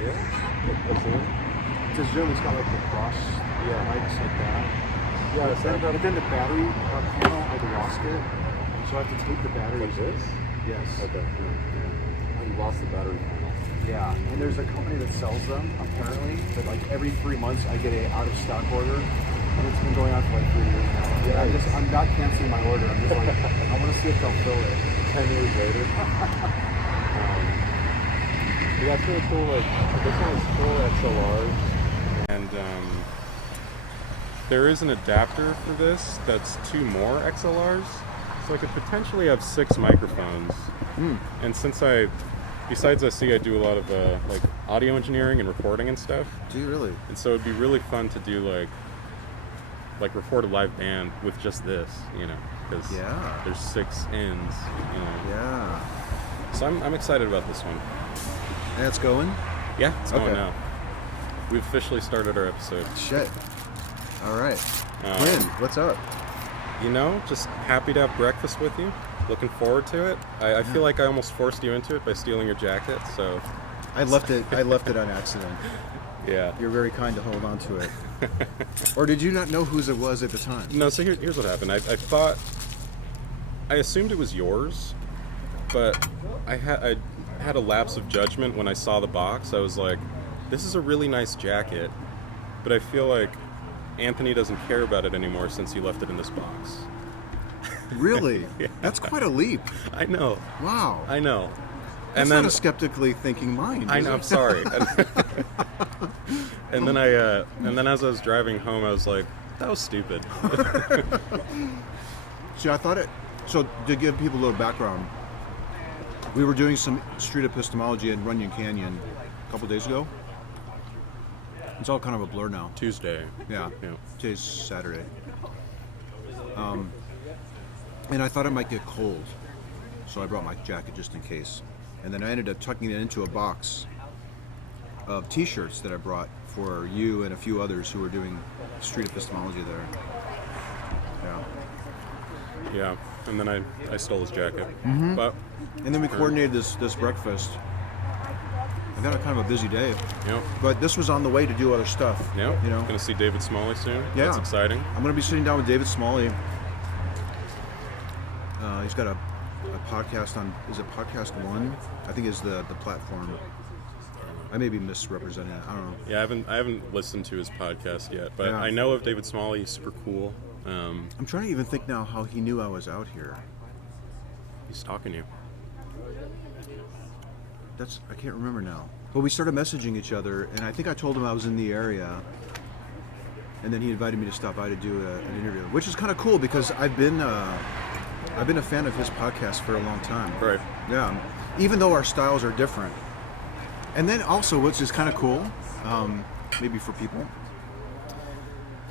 yeah? That's it? It's a Zoom. It's got like the cross lights like that. Yeah, it's that. But then the battery panel, I lost it. So I have to take the batteries. Like this? Yes. Okay. Oh, you lost the battery panel. Yeah, and there's a company that sells them, apparently, but like every 3 months I get a out of stock order, and it's been going on for like 3 years now. Yeah. I'm not canceling my order. I'm just like, I want to see if they'll fill it. 10 years later. Yeah, that's really cool. Like, this one is full XLRs. And there is an adapter for this that's 2 more XLRs. So I could potentially have 6 microphones. And since besides SE, I do a lot of like audio engineering and recording and stuff. Do you really? And so it'd be really fun to do like record a live band with just this, because there's 6 ends. Yeah. So I'm excited about this one. And it's going? Yeah, it's going Okay. now. We've officially started our episode. Shit. All right. Quinn, what's up? Just happy to have breakfast with you. Looking forward to it. I feel like I almost forced you into it by stealing your jacket, so... I left it on accident. Yeah. You're very kind to hold on to it. Or did you not know whose it was at the time? No, so here's what happened. I assumed it was yours, but I had a lapse of judgment when I saw the box. I was like, this is a really nice jacket, but I feel like Anthony doesn't care about it anymore since he left it in this box. Really? Yeah. That's quite a leap. I know. Wow. I know. That's not a skeptically thinking mind. I know. I'm sorry. And then as I was driving home, I was like, that was stupid. See, so to give people a little background, we were doing some street epistemology in Runyon Canyon a couple days ago. It's all kind of a blur now. Tuesday. Yeah. Yeah. Today's Saturday. And I thought it might get cold, so I brought my jacket just in case. And then I ended up tucking it into a box of T-shirts that I brought for you and a few others who were doing street epistemology there. Yeah. Yeah. And then I stole his jacket. Mm-hmm. But And then we coordinated this breakfast. I got a kind of a busy day, but this was on the way to do other stuff. Yeah. Gonna see David Smalley soon. Yeah. That's exciting. I'm gonna be sitting down with David Smalley. He's got a podcast on, is it Podcast One? I think is the platform. I may be misrepresenting it. I don't know. Yeah, I haven't listened to his podcast yet, but Yeah. I know of David Smalley. He's super cool. I'm trying to even think now how he knew I was out here. He's talking to you. I can't remember now. But we started messaging each other, and I think I told him I was in the area, and then he invited me to stop by to do an interview, which is kind of cool because I've been a fan of his podcast for a long time. Right. Yeah. Even though our styles are different. And then also, which is kind of cool, maybe for people,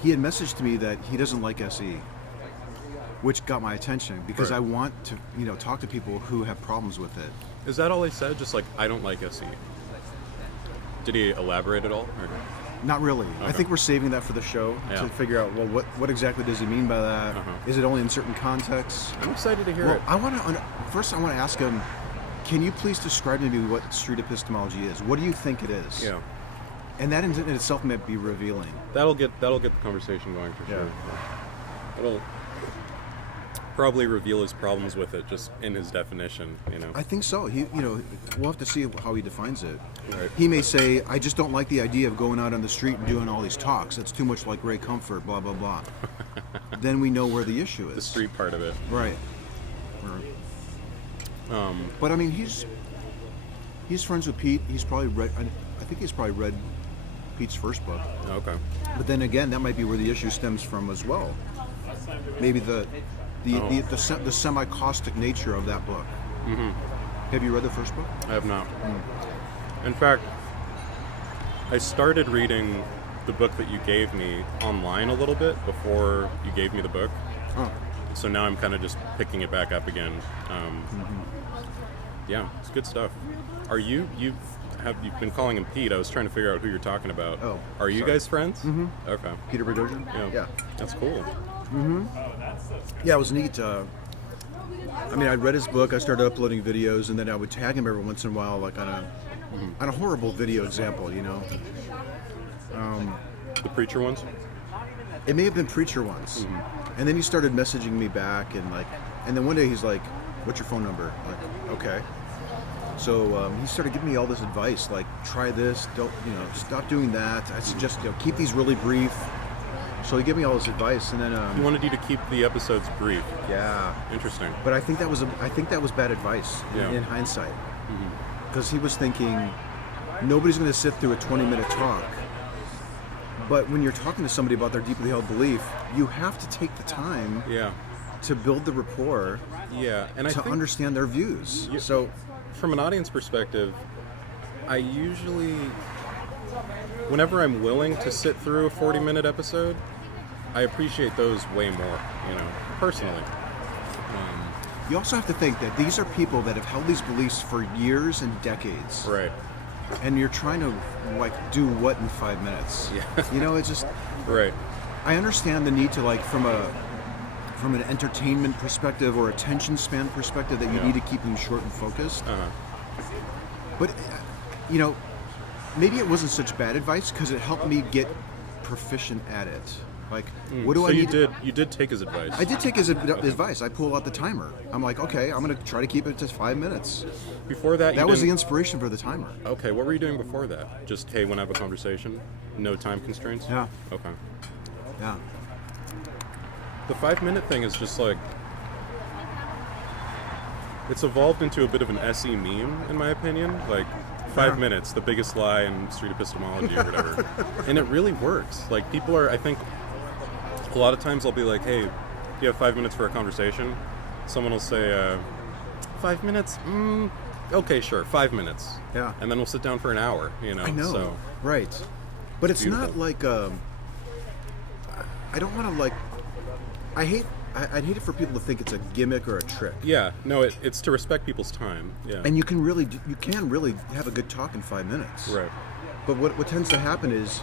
he had messaged to me that he doesn't like SE, which got my attention because Right. I want to, talk to people who have problems with it. Is that all he said? Just like, I don't like SE. Did he elaborate at all? Or? Not really. I Okay. think we're saving that for the show Yeah. to figure out, well, what exactly does he mean by that? Is it only in certain contexts? I'm excited to hear Well, it. First I want to ask him, can you please describe to me what street epistemology is? What do you think it is? Yeah. And that in itself may be revealing. That'll get the conversation going for sure. It'll probably reveal his problems with it just in his definition, I think so. We'll have to see how he defines it. Right. He may say, I just don't like the idea of going out on the street and doing all these talks. That's too much like Ray Comfort, blah, blah, blah. Then we know where the issue is. The street part of it. Right. But I mean, he's friends with Pete. He's probably read, I think he's probably read Pete's first book. Okay. But then again, that might be where the issue stems from as well. Maybe the semi-caustic nature of that book. Mm-hmm. Have you read the first book? I have not. In fact, I started reading the book that you gave me online a little bit before you gave me the book. Oh. So now I'm kind of just picking it back up again. Yeah, it's good stuff. Are you've been calling him Pete? I was trying to figure out who you're talking about. Oh, are you sorry. guys friends? Mm-hmm. Okay. Peter Boghossian? Yeah. That's cool. Mm-hmm. Yeah, it was neat. I read his book. I started uploading videos, and then I would tag him every once in a while, like on on a horrible video example, you know. The preacher ones. It may have been Preacher once, and then he started messaging me back, and then one day he's like, "What's your phone number?" I'm like, okay. So he started giving me all this advice, like, try this, don't, stop doing that. I suggest, keep these really brief. So he gave me all this advice, and then He wanted you to keep the episodes brief. yeah. Interesting. But I think that was bad advice Yeah. in hindsight, because he was thinking nobody's going to sit through a 20-minute talk. But when you're talking to somebody about their deeply held belief, you have to take the time Yeah. to build the rapport Yeah. And I to think understand their views. You- So from an audience perspective, I usually, whenever I'm willing to sit through a 40-minute episode, I appreciate those way more, personally. you also have to think that these are people that have held these beliefs for years and decades. Right. And you're trying to, do what in 5 minutes? Yeah. It's just, Right. I understand the need to, from an entertainment perspective or attention span perspective, that you need to keep them short and focused. Uh-huh. But, maybe it wasn't such bad advice because it helped me get proficient at it. What do So I you need? did take his advice. I did take his advice. I pull out the timer. I'm like, okay, I'm going to try to keep it to 5 minutes. Before that, you That was the didn't- inspiration for the timer. Okay, what were you doing before that? Just, hey, want to have a conversation? No time constraints? Yeah. Okay. Yeah. The 5-minute thing is just like, it's evolved into a bit of an SE meme, in my opinion. Like, 5 Yeah. minutes, the biggest lie in street epistemology or whatever. And it really works. Like, people are, I think, a lot of times I'll be like, hey, do you have 5 minutes for a conversation? Someone will say, 5 minutes? Okay, sure, 5 minutes. Yeah. And then we'll sit down for an hour, I know. So, Right. But it's not beautiful. like I don't want to I'd hate it for people to think it's a gimmick or a trick. yeah, no, it's to respect people's time. Yeah. And you can really have a good talk in 5 minutes. Right. But what tends to happen is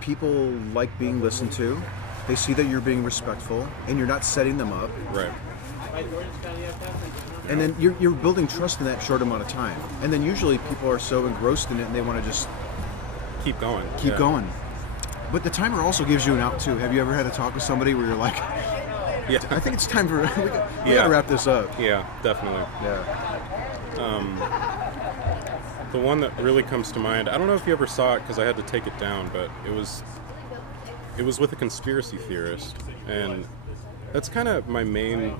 people like being listened to. They see that you're being respectful and you're not setting them up. Right. And then you're building trust in that short amount of time. And then usually people are so engrossed in it and they want to just Keep going. keep Yeah. going. But the timer also gives you an out too. Have you ever had a talk with somebody where you're like, Yeah. I think it's time for we Yeah. gotta wrap this up. Yeah, definitely. Yeah. The one that really comes to mind, I don't know if you ever saw it because I had to take it down, but it was with a conspiracy theorist, and that's kind of my main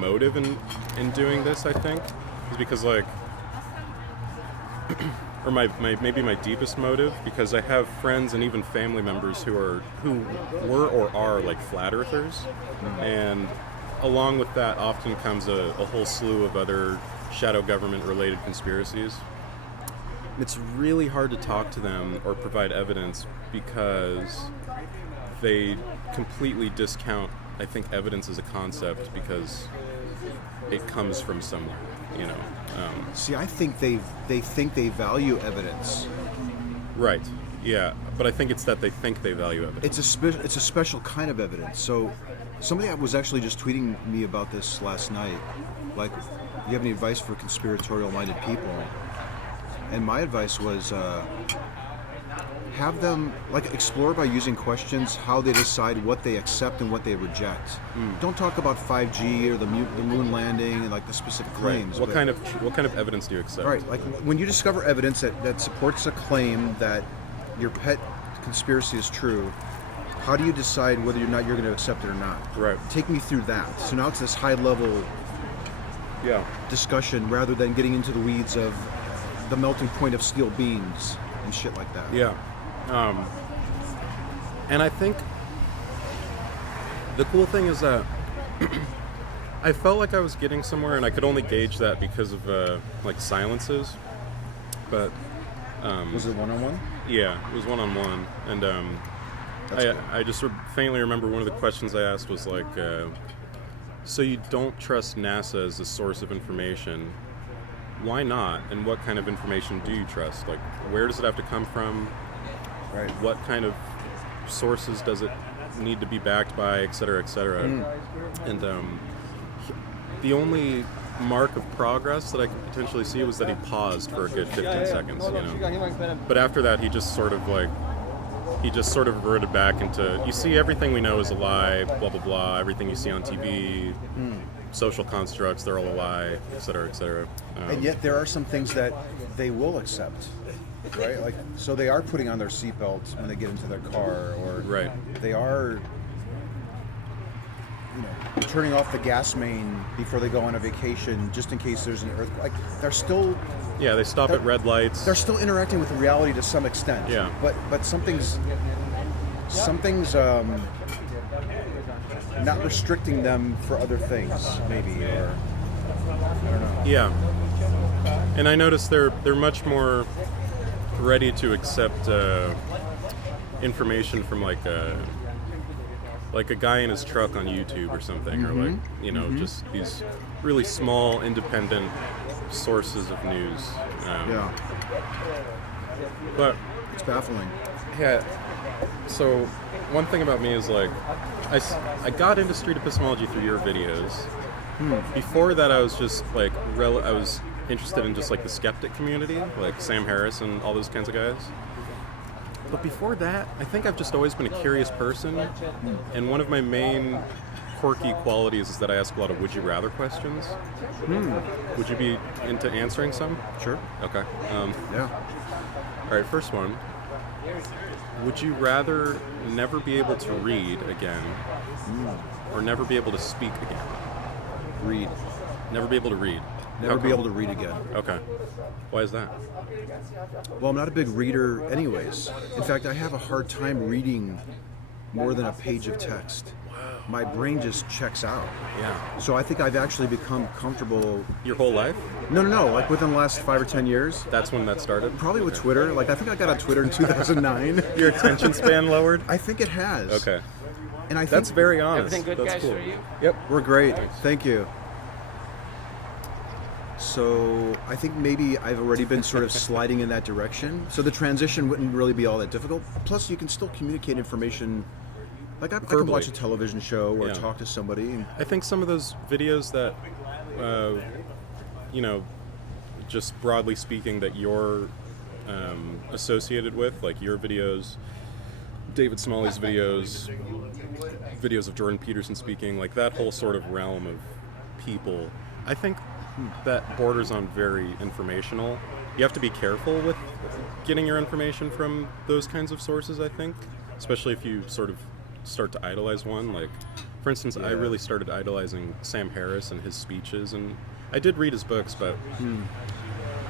motive in doing this, I think, is because or maybe my deepest motive, because I have friends and even family members who were or are like flat earthers, and along with that often comes a whole slew of other shadow government related conspiracies. It's really hard to talk to them or provide evidence because they completely discount, I think, evidence as a concept because it comes from somewhere, See, I think they think they value evidence. Right. Yeah, but I think it's that they think they value evidence. It's a special kind of evidence. So somebody was actually just tweeting me about this last night. Like, do you have any advice for conspiratorial-minded people? And my advice was have them explore by using questions how they decide what they accept and what they reject. Don't talk about 5G or the moon landing and the specific claims. What but- kind of evidence do you accept? Right, like when you discover evidence that supports a claim that your pet conspiracy is true, how do you decide whether or not you're going to accept it or not? Right. Take me through that. So now it's this high-level Yeah. discussion rather than getting into the weeds of the melting point of steel beams and shit like that. Yeah. And I think the cool thing is that I felt like I was getting somewhere, and I could only gauge that because of silences. But Was it one-on-one? yeah, it was one-on-one, and I just faintly remember one of the questions I asked was like, so you don't trust NASA as a source of information? Why not? And what kind of information do you trust? Like, where does it have to come from? Right. What kind of sources does it need to be backed by, et cetera, et cetera? And the only mark of progress that I could potentially see was that he paused for a good 15 seconds, you know. But after that, he just sort of reverted back into, you see, everything we know is a lie, blah, blah, blah. Everything you see on TV, social constructs, they're all a lie, et cetera, et cetera. And yet there are some things that they will accept, right? Like, so they are putting on their seatbelts when they get into their car, or Right. they are, turning off the gas main before they go on a vacation just in case there's an earthquake. Like, they're still Yeah, they stop at red lights. they're still interacting with reality to some extent. Yeah. But something's not restricting them for other things, maybe, or I don't know. Yeah, and I noticed they're much more ready to accept information from like a guy in his truck on YouTube or something, or like just these really small independent sources of news. Yeah, But it's baffling. yeah, so one thing about me is like I got into street epistemology through your videos. Before that, I was just like I was interested in just like the skeptic community, like Sam Harris and all those kinds of guys. But before that, I think I've just always been a curious person, and one of my main quirky qualities is that I ask a lot of would you rather questions. Would you be into answering some? Sure. Okay. Yeah. All right, first one. Would you rather never be able to read again, or never be able to speak again? Read. Never be able to read. Never be able to read again. Okay. Why is that? Well, I'm not a big reader anyways. In fact, I have a hard time reading more than a page of text. Wow. My brain just checks out. Yeah. So I think I've actually become comfortable. Your whole life? No. Like within the last 5 or 10 years. That's when that started? Probably with Twitter. Like, I think I got on Twitter in 2009. Your attention span lowered? I think it has. Okay. And I think That's very honest. Everything good, That's guys, cool. for you? Yep. we're great. Thanks. Thank you. So I think maybe I've already been sort of sliding in that direction. So the transition wouldn't really be all that difficult. Plus, you can still communicate information. Like I can Verbally. watch a television show or Yeah. talk to somebody. And, I think some of those videos that, just broadly speaking, that you're associated with, like your videos, David Smalley's videos of Jordan Peterson speaking, like that whole sort of realm of people, I think that borders on very informational. You have to be careful with getting your information from those kinds of sources, I think, especially if you sort of start to idolize one. Like, for instance, I really started idolizing Sam Harris and his speeches, and I did read his books, but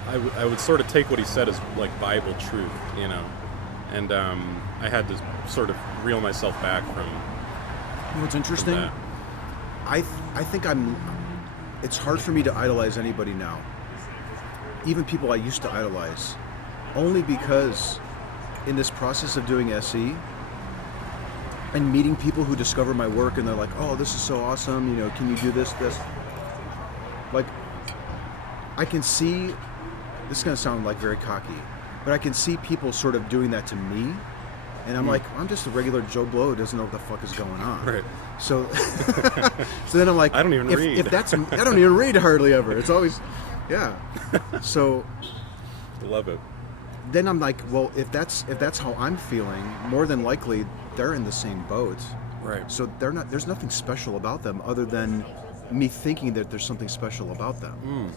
I would sort of take what he said as like Bible truth, you know, and I had to sort of reel myself back from you know what's interesting? that. I think it's hard for me to idolize anybody now. Even people I used to idolize. Only because in this process of doing SE and meeting people who discover my work and they're like, oh, this is so awesome, you know, can you do this? Like, I can see, this is going to sound like very cocky, but I can see people sort of doing that to me. And I'm like, I'm just a regular Joe Blow who doesn't know what the fuck is going on. Right. So, so then I'm like, I don't even read. If that's, I don't even read hardly ever. It's always, yeah. So Love it. then I'm like, well, if that's how I'm feeling, more than likely they're in the same boat. Right. So there's nothing special about them other than me thinking that there's something special about them.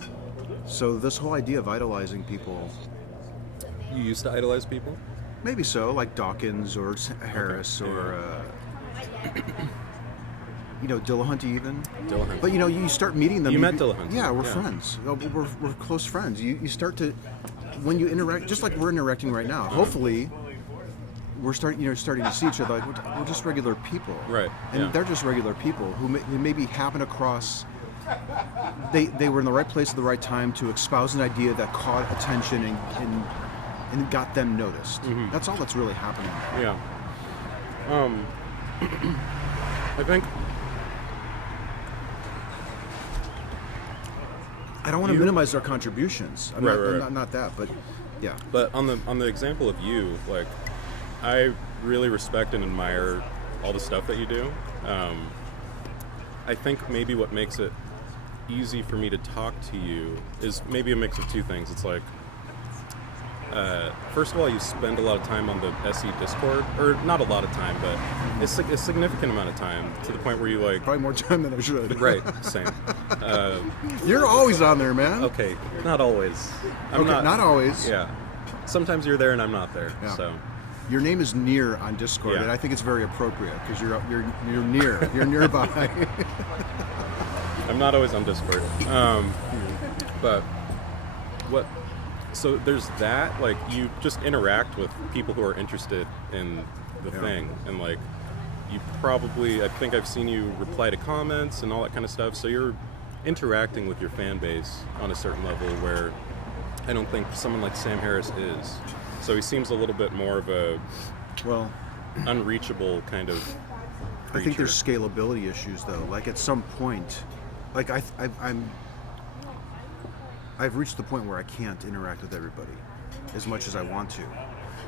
So this whole idea of idolizing people, You used to idolize people? maybe so, like Dawkins or Harris or Dillahunty even. Dillahunty. But you start meeting them. You met Dillahunty. Yeah, we're Yeah. friends. We're close friends. You start to, when you interact, just like we're interacting right now. Hopefully, we're starting to see each other. Like we're just regular people. Right, And yeah. they're just regular people who maybe happen across. They were in the right place at the right time to espouse an idea that caught attention and got them noticed. Mm-hmm. That's all that's really happening. Yeah. I think I don't want to minimize their contributions. I'm Right. not that, but yeah. But on the example of you, like, I really respect and admire all the stuff that you do. I think maybe what makes it easy for me to talk to you is maybe a mix of two things. It's like, first of all, you spend a lot of time on the SE Discord, or not a lot of time, but it's like a significant amount of time, to the point where you like. Probably more time than I should. Right, same. You're always on there, man. Okay, not always. I'm Okay, not always. Yeah. Sometimes you're there and I'm not there. Yeah. So. Your name is Near on Discord, Yeah. and I think it's very appropriate because you're near, you're nearby. I'm not always on Discord. But what? So there's that. Like, you just interact with people who are interested in the Yeah. thing, and like, you probably. I think I've seen you reply to comments and all that kind of stuff. So you're interacting with your fan base on a certain level where I don't think someone like Sam Harris is. So he seems a little bit more of a Well, unreachable kind of creature. I think there's scalability issues though. Like at some point, like I've reached the point where I can't interact with everybody as much as I want to.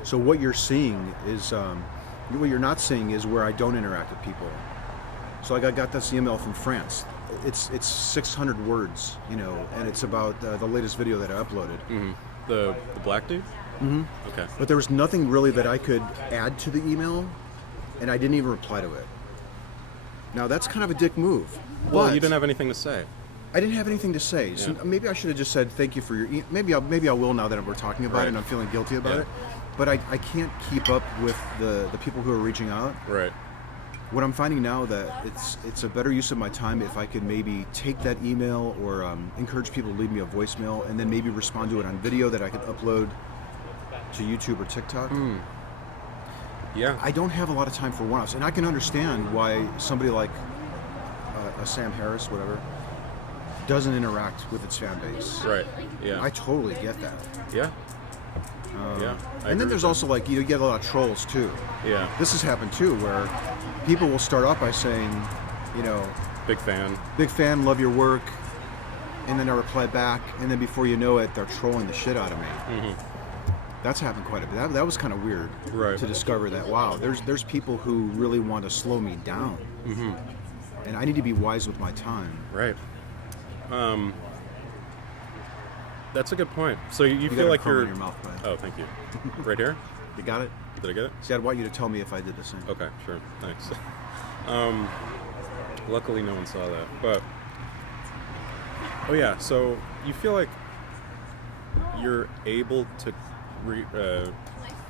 So what you're seeing is what you're not seeing is where I don't interact with people. So like I got this email from France. It's 600 words, you know, and it's about the latest video that I uploaded. Mm-hmm. The black dude. Mm-hmm. Okay. But there was nothing really that I could add to the email, and I didn't even reply to it. Now that's kind of a dick move. Well, but you didn't have anything to say. I didn't have anything to say. So Yeah. maybe I should have just said thank you for your. Maybe I will now that we're talking about Right. it and I'm feeling guilty about Yeah. it. But I can't keep up with the people who are reaching out. Right. What I'm finding now that it's a better use of my time if I could maybe take that email or encourage people to leave me a voicemail and then maybe respond to it on video that I could upload to YouTube or TikTok. Yeah. I don't have a lot of time for one-offs, and I can understand why somebody like a Sam Harris, whatever, doesn't interact with its fan base. Right. Yeah. I totally get that. Yeah. Yeah. I And agree then there's with also like you get a lot of trolls too. that. Yeah. This has happened too, where people will start off by saying, you know, Big fan. big fan, love your work, and then I reply back, and then before you know it, they're trolling the shit out of me. Mm-hmm. That's happened quite a bit. That was kind of weird Right. to discover that. Wow, there's people who really want to slow me down, and I need to be wise with my time. Right. That's a good point. So you You feel got a like crumb you're. in your mouth, Brian. Oh, thank you. Right here. You got it? Did I get it? See, I'd want you to tell me if I did the same. Okay, sure. Thanks. Luckily, no one saw that. But oh yeah, so you feel like you're able to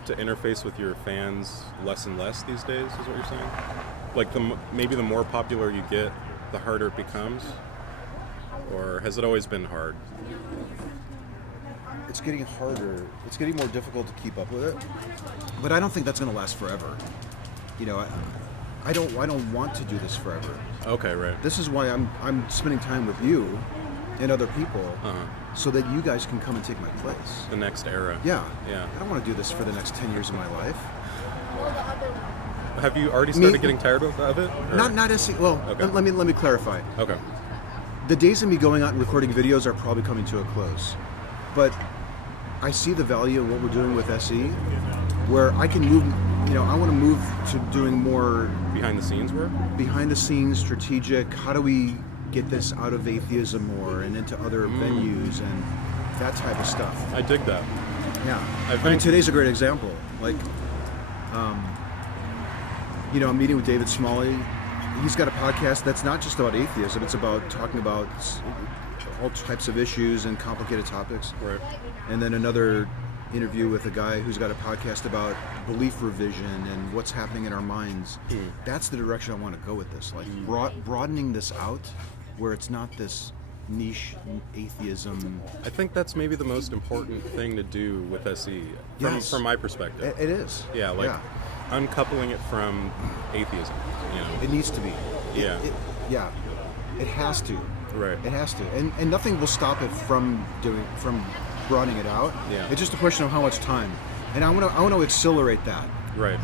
to interface with your fans less and less these days, is what you're saying? Like maybe the more popular you get, the harder it becomes, or has it always been hard? It's getting harder. It's getting more difficult to keep up with it. But I don't think that's going to last forever. You know, I don't want to do this forever. Okay, right. This is why I'm spending time with you and other people, so that you guys can come and take my place. The next era. Yeah. Yeah. I don't want to do this for the next 10 years of my life. Have you already started getting tired of it? Or- Not SE. Well, Okay. let me clarify. Okay. The days of me going out and recording videos are probably coming to a close, but I see the value of what we're doing with SE, where I can move. You know, I want to move to doing more Behind the scenes work? behind the scenes, strategic. How do we get this out of atheism more and into other venues and that type of stuff? I dig that. Yeah, I I mean, think- today's a great example. Like, you know, I'm meeting with David Smalley. He's got a podcast that's not just about atheism. It's about talking about all types of issues and complicated topics. Right. And then another interview with a guy who's got a podcast about belief revision and what's happening in our minds. That's the direction I want to go with this. Like broadening this out, where it's not this niche atheism. I think that's maybe the most important thing to do with SE, Yes. from my perspective. It is. Yeah, like uncoupling it from atheism. You know. It needs to be. Yeah. Yeah. It has to. Right. It has to. And nothing will stop it from broadening it out. Yeah. It's just a question of how much time. And I want to accelerate that. Right.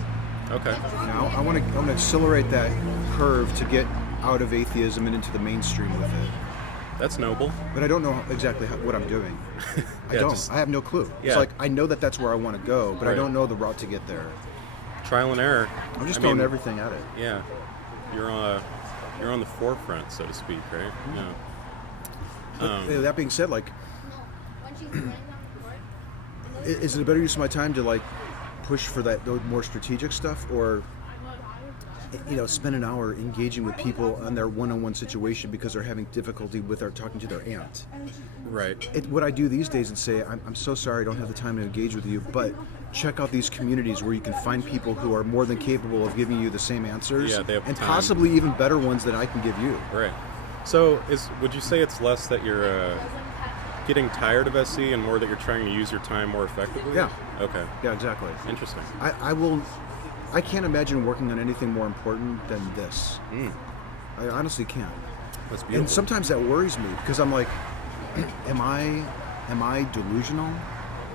Okay. You know, I want to accelerate that curve to get out of atheism and into the mainstream with it. That's noble. But I don't know exactly what I'm doing. I Yeah, don't. just- I have no clue. Yeah. It's like I know that that's where I want to go, but I Right. don't know the route to get there. Trial and error. I'm just I throwing mean, everything at it. Yeah. You're on the forefront, so to speak, right? Yeah. That being said, like, is it a better use of my time to like push for those more strategic stuff, or spend an hour engaging with people on their one-on-one situation because they're having difficulty with talking to their aunt? Right. What I do these days and say, I'm so sorry I don't have the time to engage with you, but check out these communities where you can find people who are more than capable of giving you the same answers, Yeah, they have and time. possibly even better ones than I can give you. Right. So, would you say it's less that you're getting tired of SE and more that you're trying to use your time more effectively? Yeah. Okay. Yeah, exactly. Interesting. I can't imagine working on anything more important than this. I honestly can't. That's beautiful. And sometimes that worries me because I'm like, am I delusional?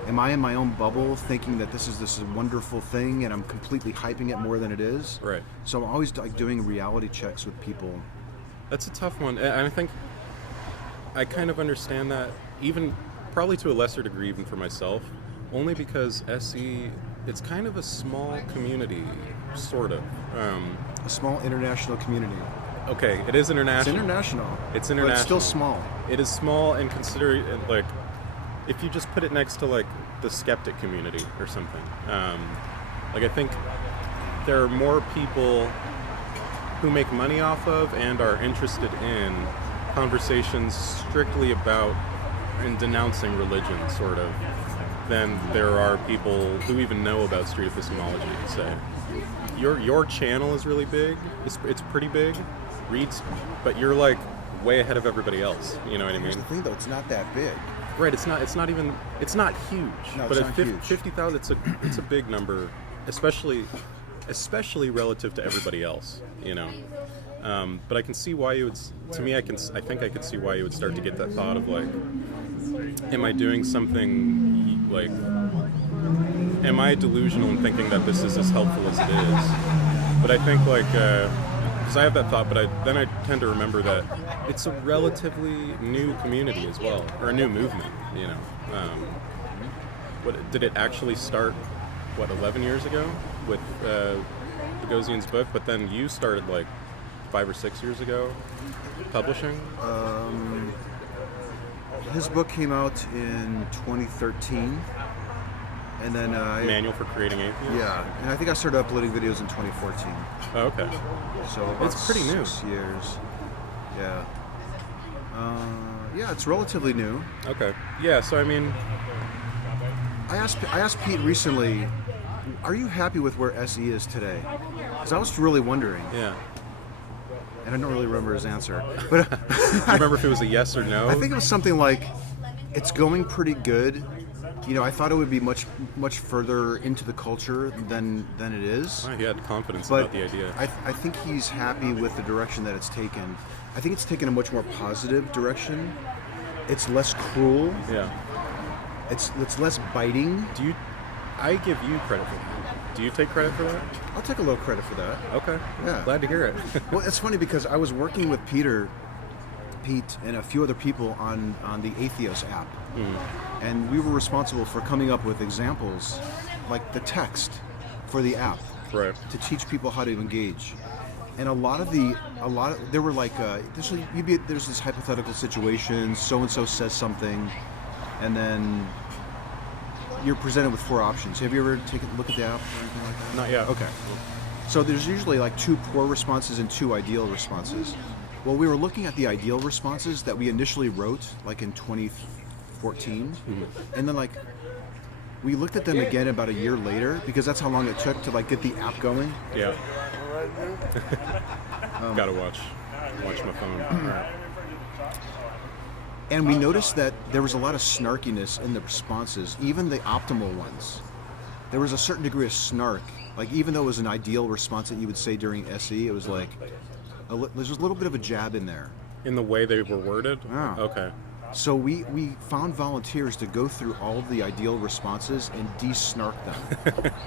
Am I in my own bubble thinking that this is wonderful thing and I'm completely hyping it more than it is? Right. So I'm always like doing reality checks with people. That's a tough one. And I think I kind of understand that, even probably to a lesser degree even for myself, only because SE, it's kind of a small community, sort of. A small international community. Okay, it is international. It's international. It's international. But it's still small. It is small, and consider like, if you just put it next to like the skeptic community or something. Like I think there are more people who make money off of and are interested in conversations strictly about and denouncing religion, sort of, than there are people who even know about street epistemology. Say, your channel is really big. It's pretty big. Reads, but you're like way ahead of everybody else. You know what I Here's mean? the thing, though. It's not that big. Right. It's not huge. No, but it's at not huge. 50,000, it's a big number, especially relative to everybody else. You know. But I can see why you would. To me, I think I could see why you would start to get that thought of like, am I doing something like? Am I delusional in thinking that this is as helpful as it is? But I think like, because I have that thought, but then I tend to remember that it's a relatively new community as well, or a new movement. You know, what did it actually start? 11 years ago with Boghossian's book, but then you started like 5 or 6 years ago publishing. His book came out in 2013, and then Manual for Creating Atheists. Yeah, and I think I started uploading videos in 2014. Oh, okay. So about It's pretty new. 6 years. Yeah. Yeah, it's relatively new. Okay. Yeah. So I mean, I asked Pete recently, are you happy with where SE is today? Because I was really wondering, yeah. and I don't really remember his answer. But Do you remember if it was a yes or no? I think it was something like, it's going pretty good. You know, I thought it would be much further into the culture than it is. Wow, he had confidence But about the idea. I think he's happy with the direction that it's taken. I think it's taken a much more positive direction. It's less cruel. Yeah. It's less biting. I give you credit for that. Do you take credit for that? I'll take a little credit for that. Okay. Yeah. Glad to hear it. Well, it's funny because I was working with Pete, and a few other people on the Atheos app. And we were responsible for coming up with examples, like the text for the app, Right. to teach people how to engage. And there were like there's this hypothetical situation, so and so says something, and then you're presented with 4 options. Have you ever taken a look at the app or anything like that? Not yet. Okay. So there's usually like 2 poor responses and 2 ideal responses. Well, we were looking at the ideal responses that we initially wrote like in 2014, and then like we looked at them again about a year later because that's how long it took to like get the app going. Yeah. Gotta watch my phone. All right. And we noticed that there was a lot of snarkiness in the responses, even the optimal ones. There was a certain degree of snark. Like even though it was an ideal response that you would say during SE, it was like there's a little bit of a jab in there. In the way they were worded? Yeah. Okay. So we found volunteers to go through all of the ideal responses and de-snark them.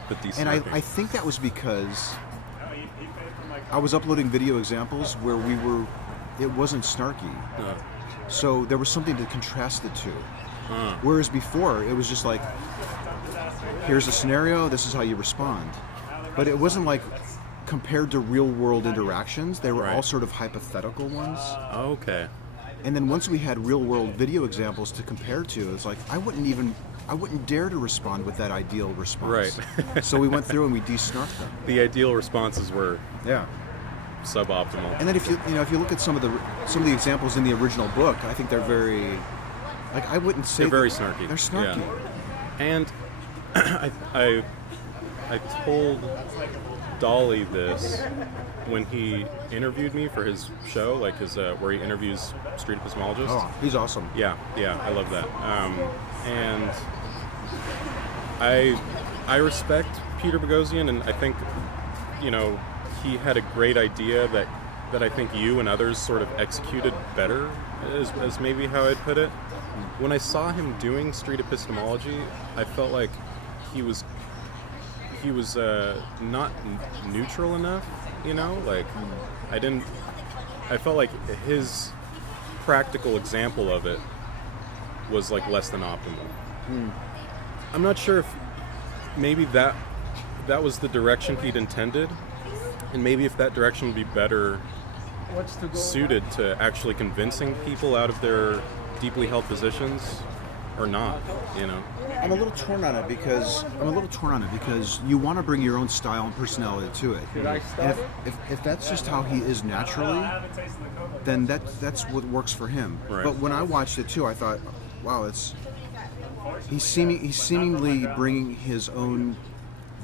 The And I think that was because I was uploading video examples where it wasn't snarky. So there was something to contrast the two. Whereas before, it was just like, here's a scenario, this is how you respond. But it wasn't like compared to real world interactions, they were all Right. sort of hypothetical ones. Okay. And then once we had real world video examples to compare to, it's like I wouldn't dare to respond with that ideal response. Right. So we went through and we de-snarked them. The ideal responses were Yeah. suboptimal. And then if you look at some of the examples in the original book, I think they're very, like, I wouldn't say They're very that- snarky. They're snarky. Yeah. And I told Dolly this when he interviewed me for his show, like his where he interviews street epistemologists. Oh, he's awesome. Yeah, I love that. And I respect Peter Boghossian, and I think, you know, he had a great idea that I think you and others sort of executed better, as maybe how I'd put it. When I saw him doing street epistemology, I felt like he was not neutral enough, you know? Like, I felt like his practical example of it was like less than optimal. I'm not sure if maybe that was the direction he'd intended, and maybe if that direction would be better suited to actually convincing people out of their deeply held positions or not, you know. I'm a little torn on it because you want to bring your own style and personality to it. And if that's just how he is naturally, then that's what works for him. Right. But when I watched it too, I thought, wow, he's seemingly bringing his own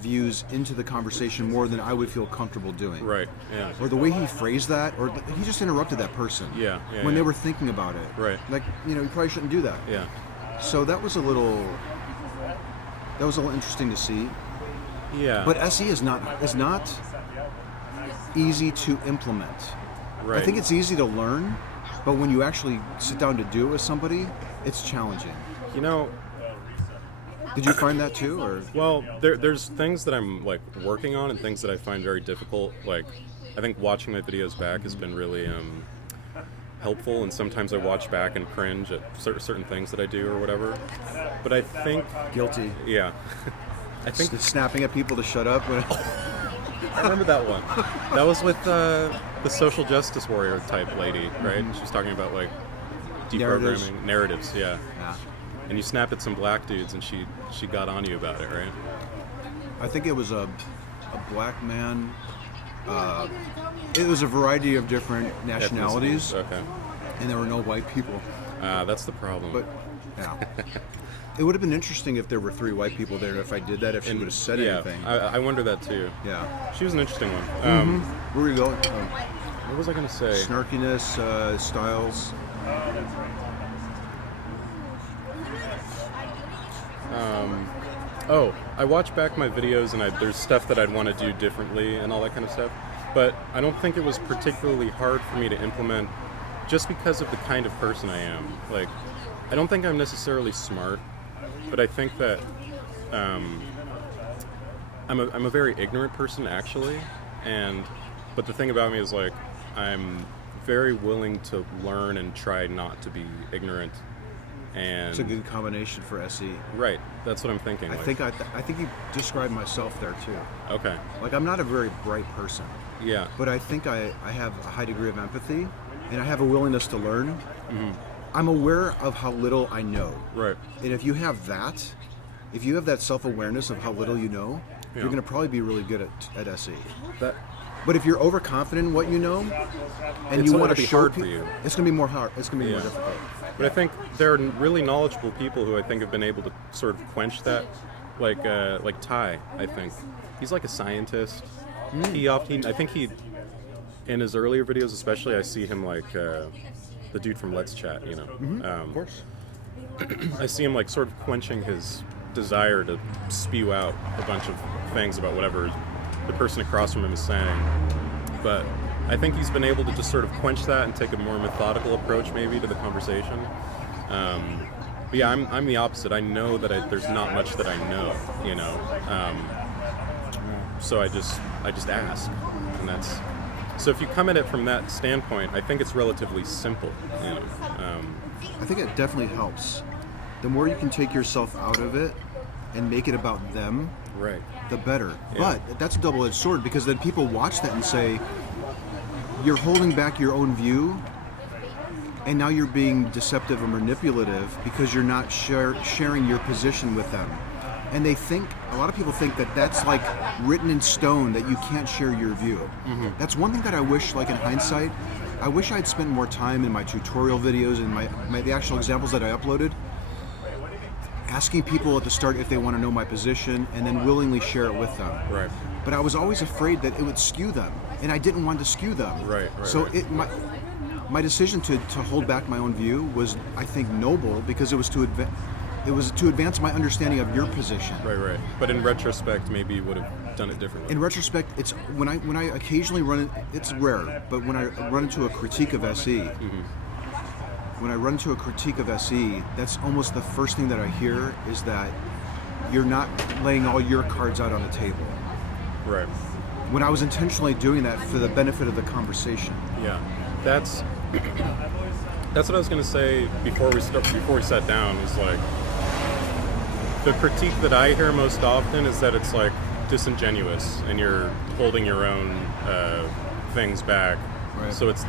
views into the conversation more than I would feel comfortable doing. Right, yeah. Or the way he phrased that, or he just interrupted that person. Yeah, when they yeah. were thinking about it. Right. Like, you know, you probably shouldn't do that. Yeah. So that was a little interesting to see. Yeah. But SE is not easy to implement. Right. I think it's easy to learn, but when you actually sit down to do it with somebody, it's challenging. You know, Did you find that too, or? well, there's things that I'm like working on and things that I find very difficult. Like, I think watching my videos back has been really helpful, and sometimes I watch back and cringe at certain things that I do or whatever. But I think, Guilty. yeah, I think Snapping at people to shut up. I remember that one. That was with the social justice warrior type lady, right? She was talking about like deprogramming narratives, yeah. Yeah. And you snap at some black dudes, and she got on you about it, right? I think it was a black man. It was a variety of different nationalities, Okay. and there were no white people. That's the problem. But yeah, it would have been interesting if there were 3 white people there. If I did that, if she would have said yeah, anything. I wonder that too. Yeah. She was an interesting one. Where are you going? What was I going to say? Snarkiness, styles. Oh, I watch back my videos, and there's stuff that I'd want to do differently and all that kind of stuff. But I don't think it was particularly hard for me to implement just because of the kind of person I am. Like, I don't think I'm necessarily smart, but I think that I'm a very ignorant person, actually. But the thing about me is, like, I'm very willing to learn and try not to be ignorant. And It's a good combination for SE. right, that's what I'm thinking. I like, think you described myself there too. okay, Like, I'm not a very bright person, yeah, but I think I have a high degree of empathy, and I have a willingness to learn. I'm aware of how little I know. right, And if you have that self-awareness of how little you know, Yeah. you're going to probably be really good at SE. that But if you're overconfident in what you know, and It's you want gonna to be show hard for pe- you. it's going to be more hard. It's going to be more Yeah. difficult. But I think there are really knowledgeable people who I think have been able to sort of quench that, like Ty. I think he's like a scientist. I think in his earlier videos, especially, I see him like the dude from Let's Chat. You know, Of course. I see him like sort of quenching his desire to spew out a bunch of things about whatever the person across from him is saying. But I think he's been able to just sort of quench that and take a more methodical approach maybe to the conversation. But yeah, I'm the opposite. I know that there's not much that I know, you know. So I just ask, and that's. So if you come at it from that standpoint, I think it's relatively simple, you know. I think it definitely helps. The more you can take yourself out of it and make it about them, Right. the better. Yeah. But that's a double-edged sword, because then people watch that and say, you're holding back your own view and now you're being deceptive or manipulative because you're not sharing your position with them. And they think, a lot of people think that that's like written in stone, that you can't share your view. That's one thing that I wish, like in hindsight, I wish I'd spent more time in my tutorial videos and the actual examples that I uploaded, asking people at the start if they want to know my position and then willingly share it with them. Right. But I was always afraid that it would skew them, and I didn't want to skew them. Right. So right. my decision to hold back my own view was, I think, noble, because it was to advance my understanding of your position. Right. But in retrospect, maybe you would have done it differently. In retrospect, it's when I occasionally it's rare, but when I run into a critique of SE, when I run into a critique of SE, that's almost the first thing that I hear, is that you're not laying all your cards out on the table. Right. When I was intentionally doing that for the benefit of the conversation. Yeah. That's what I was gonna say before we sat down. Is like, the critique that I hear most often is that it's like disingenuous and you're holding your own things back. Right. So it's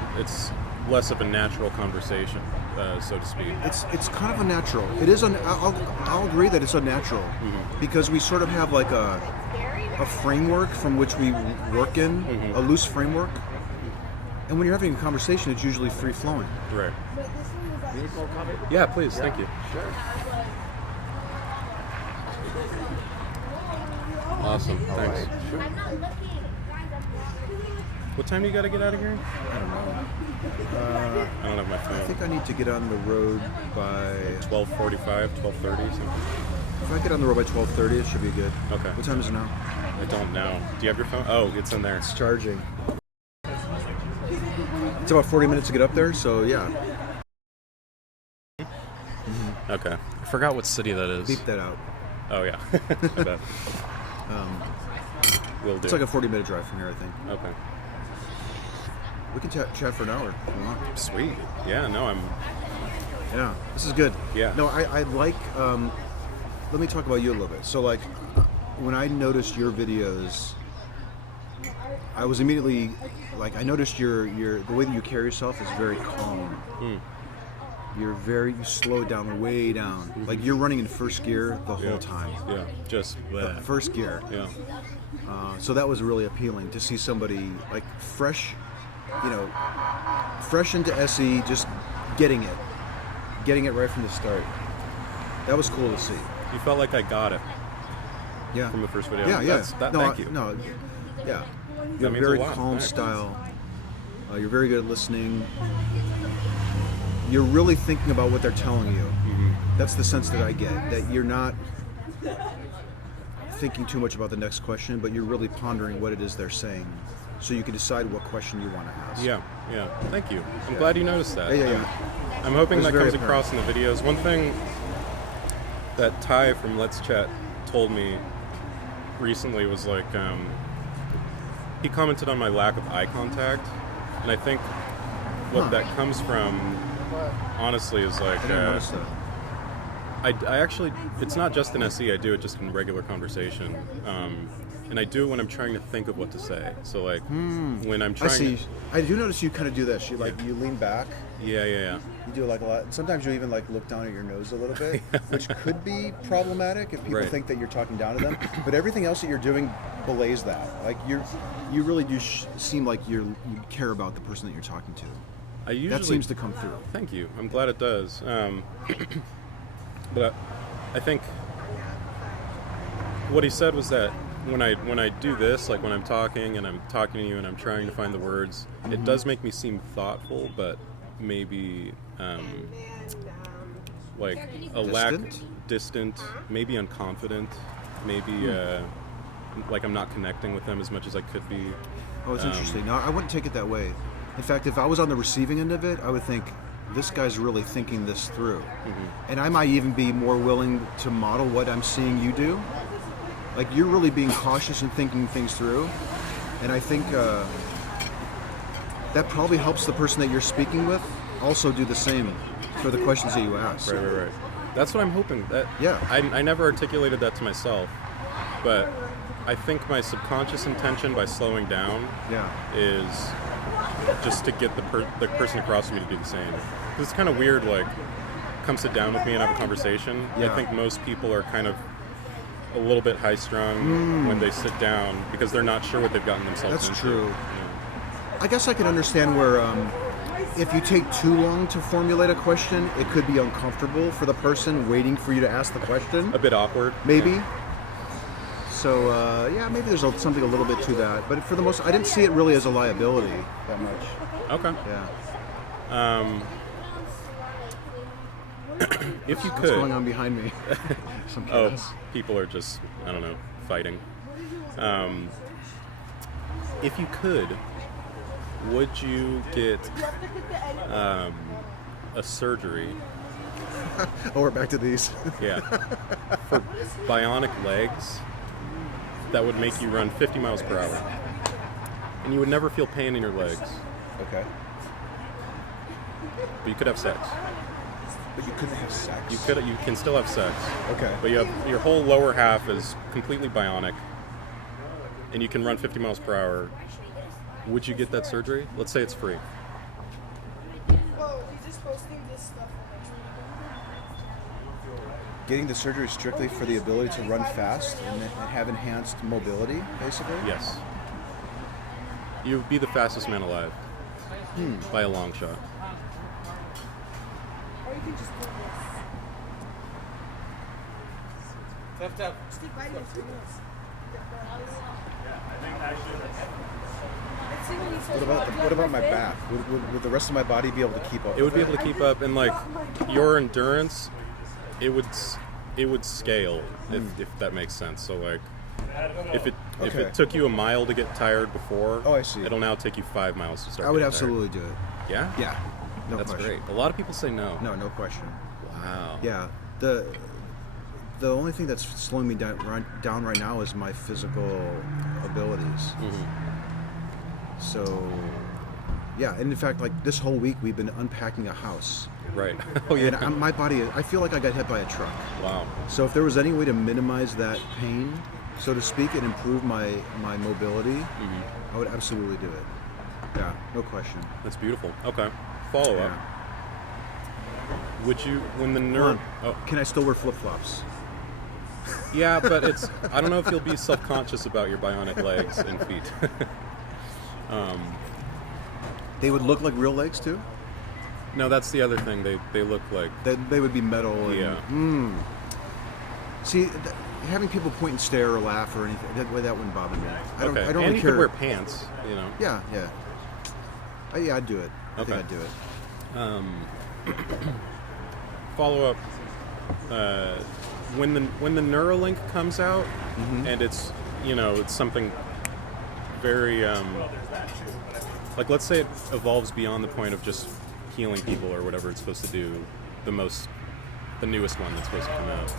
less of a natural conversation, so to speak. It's kind of unnatural. It is. I'll agree that it's unnatural, because we sort of have like a framework from which we work in, a loose framework. And when you're having a conversation, it's usually free flowing. Right. Yeah, please. Thank you. Sure. Awesome. Thanks. Right. Sure. What time do you got to get out of here? I don't know. I don't have my I phone. think I need to get on the road by. 12:45, 12:30, something. If I get on the road by 12:30, it should be good. Okay. What time is it now? I don't know. Do you have your phone? Oh, it's in there. It's charging. It's about 40 minutes to get up there, so yeah. Okay. I forgot what city that is. Beep that out. Oh, yeah. I bet. Will do. It's like a 40-minute drive from here, I think. Okay. We can chat for an hour if you want. Sweet. Yeah, no, Yeah, this is good. Yeah. No, I like. Let me talk about you a little bit. So, like, when I noticed your videos, I was immediately like, I noticed the way that you carry yourself is very calm. You slow down, way down. Like, you're running in first gear the whole time. Yeah, just First gear. Yeah. So that was really appealing to see somebody like fresh into SE, just getting it right from the start. That was cool to see. You felt like I got it Yeah. from the first video. Yeah. Thank you. No, yeah. You That have a means very a lot. calm Thanks. style. You're very good at listening. You're really thinking about what they're telling you. That's the sense that I get. That you're not thinking too much about the next question, but you're really pondering what it is they're saying, so you can decide what question you want to ask. Yeah. Thank you. I'm glad you noticed that. Yeah. I'm hoping It was that very comes across in the videos. One thing that Ty from Let's Chat told me recently was like, he commented on my lack of eye contact, and I think what that comes from, honestly, is like, I didn't notice that. I actually, it's not just in SE, I do it just in regular conversation. And I do it when I'm trying to think of what to say. So like, when I'm I trying see. to... I do notice you kind of do that shit. Like, you lean back. Yeah. You do like a lot. Sometimes you even like look down at your nose a little bit, which could be problematic if people Right. think that you're talking down to them. But everything else that you're doing belays that. Like, you really do seem like you care about the person that you're talking to. I usually... That seems to come through. Thank you. I'm glad it does. But I think what he said was that when I do this, like when I'm talking and I'm talking to you and I'm trying to find the words, it does make me seem thoughtful, but maybe like a lack distant, maybe unconfident, maybe like I'm not connecting with them as much as I could be. Oh, it's interesting. No, I wouldn't take it that way. In fact, if I was on the receiving end of it, I would think, this guy's really thinking this through. And I might even be more willing to model what I'm seeing you do. Like, you're really being cautious and thinking things through. And I think that probably helps the person that you're speaking with also do the same for the questions that you ask. Right. That's what I'm hoping. Yeah. I never articulated that to myself, but I think my subconscious intention by slowing down Yeah. is just to get the person across from me to do the same. 'Cause it's kind of weird, like, come sit down with me and have a conversation. Yeah. I think most people are kind of a little bit high-strung when they sit down because they're not sure what they've gotten themselves That's into. true. Yeah. I guess I can understand where if you take too long to formulate a question, it could be uncomfortable for the person waiting for you to ask the question. A bit awkward. Maybe. Yeah. So yeah, maybe there's something a little bit to that. But for the most, I didn't see it really as a liability that much. Okay. Yeah. If you What's going could, on behind me? Some oh, chaos. people are just, I don't know, fighting. If you could, would you get a surgery? Oh, we're back to these. Yeah. For bionic legs that would make you run 50 miles per hour. And you would never feel pain in your legs. Okay. But you could have sex. But you couldn't have sex. You can still have sex. Okay. But you have your whole lower half is completely bionic. And you can run 50 miles per hour. Would you get that surgery? Let's say it's free. Well, he's just posting this stuff Getting the surgery strictly for the ability to run fast and have enhanced mobility, basically. Yes. You would be the fastest man alive. By a long shot. Or you can just do this. Tap. Stick by this for this. What about my back? Would the rest of my body be able to keep up? It would be with able to keep up, and like your endurance, it would scale if that makes sense. So like, if Okay. it took you a mile to get tired before, Oh, I see. it'll now take you 5 miles to start. I would getting absolutely do it. tired. Yeah. Yeah. No That's question. great. A lot of people say no. No question. Wow. Yeah. The only thing that's slowing me down right now is my physical abilities. So, yeah, and in fact, like this whole week we've been unpacking a house, Right. Oh yeah. and my body, I feel like I got hit by a truck. Wow. So if there was any way to minimize that pain, so to speak, and improve my mobility, I would absolutely do it. Yeah, no question. That's beautiful. Okay. Follow up. Yeah. Would you, when the Hold nerve? on. Oh, Can I still wear flip-flops? yeah, but it's. I don't know if you'll be self-conscious about your bionic legs and feet. They would look like real legs too? No, that's the other thing. They look like. They would be metal. And, Yeah. See, having people point and stare or laugh or anything, that wouldn't bother me. I don't Okay. really And you care. could wear pants. You know. Yeah. Yeah, I'd do it. I think Okay. I'd do it. Follow up. When the Neuralink comes out, and it's it's something very like, let's say it evolves beyond the point of just healing people or whatever it's supposed to do, the newest one that's supposed to come out.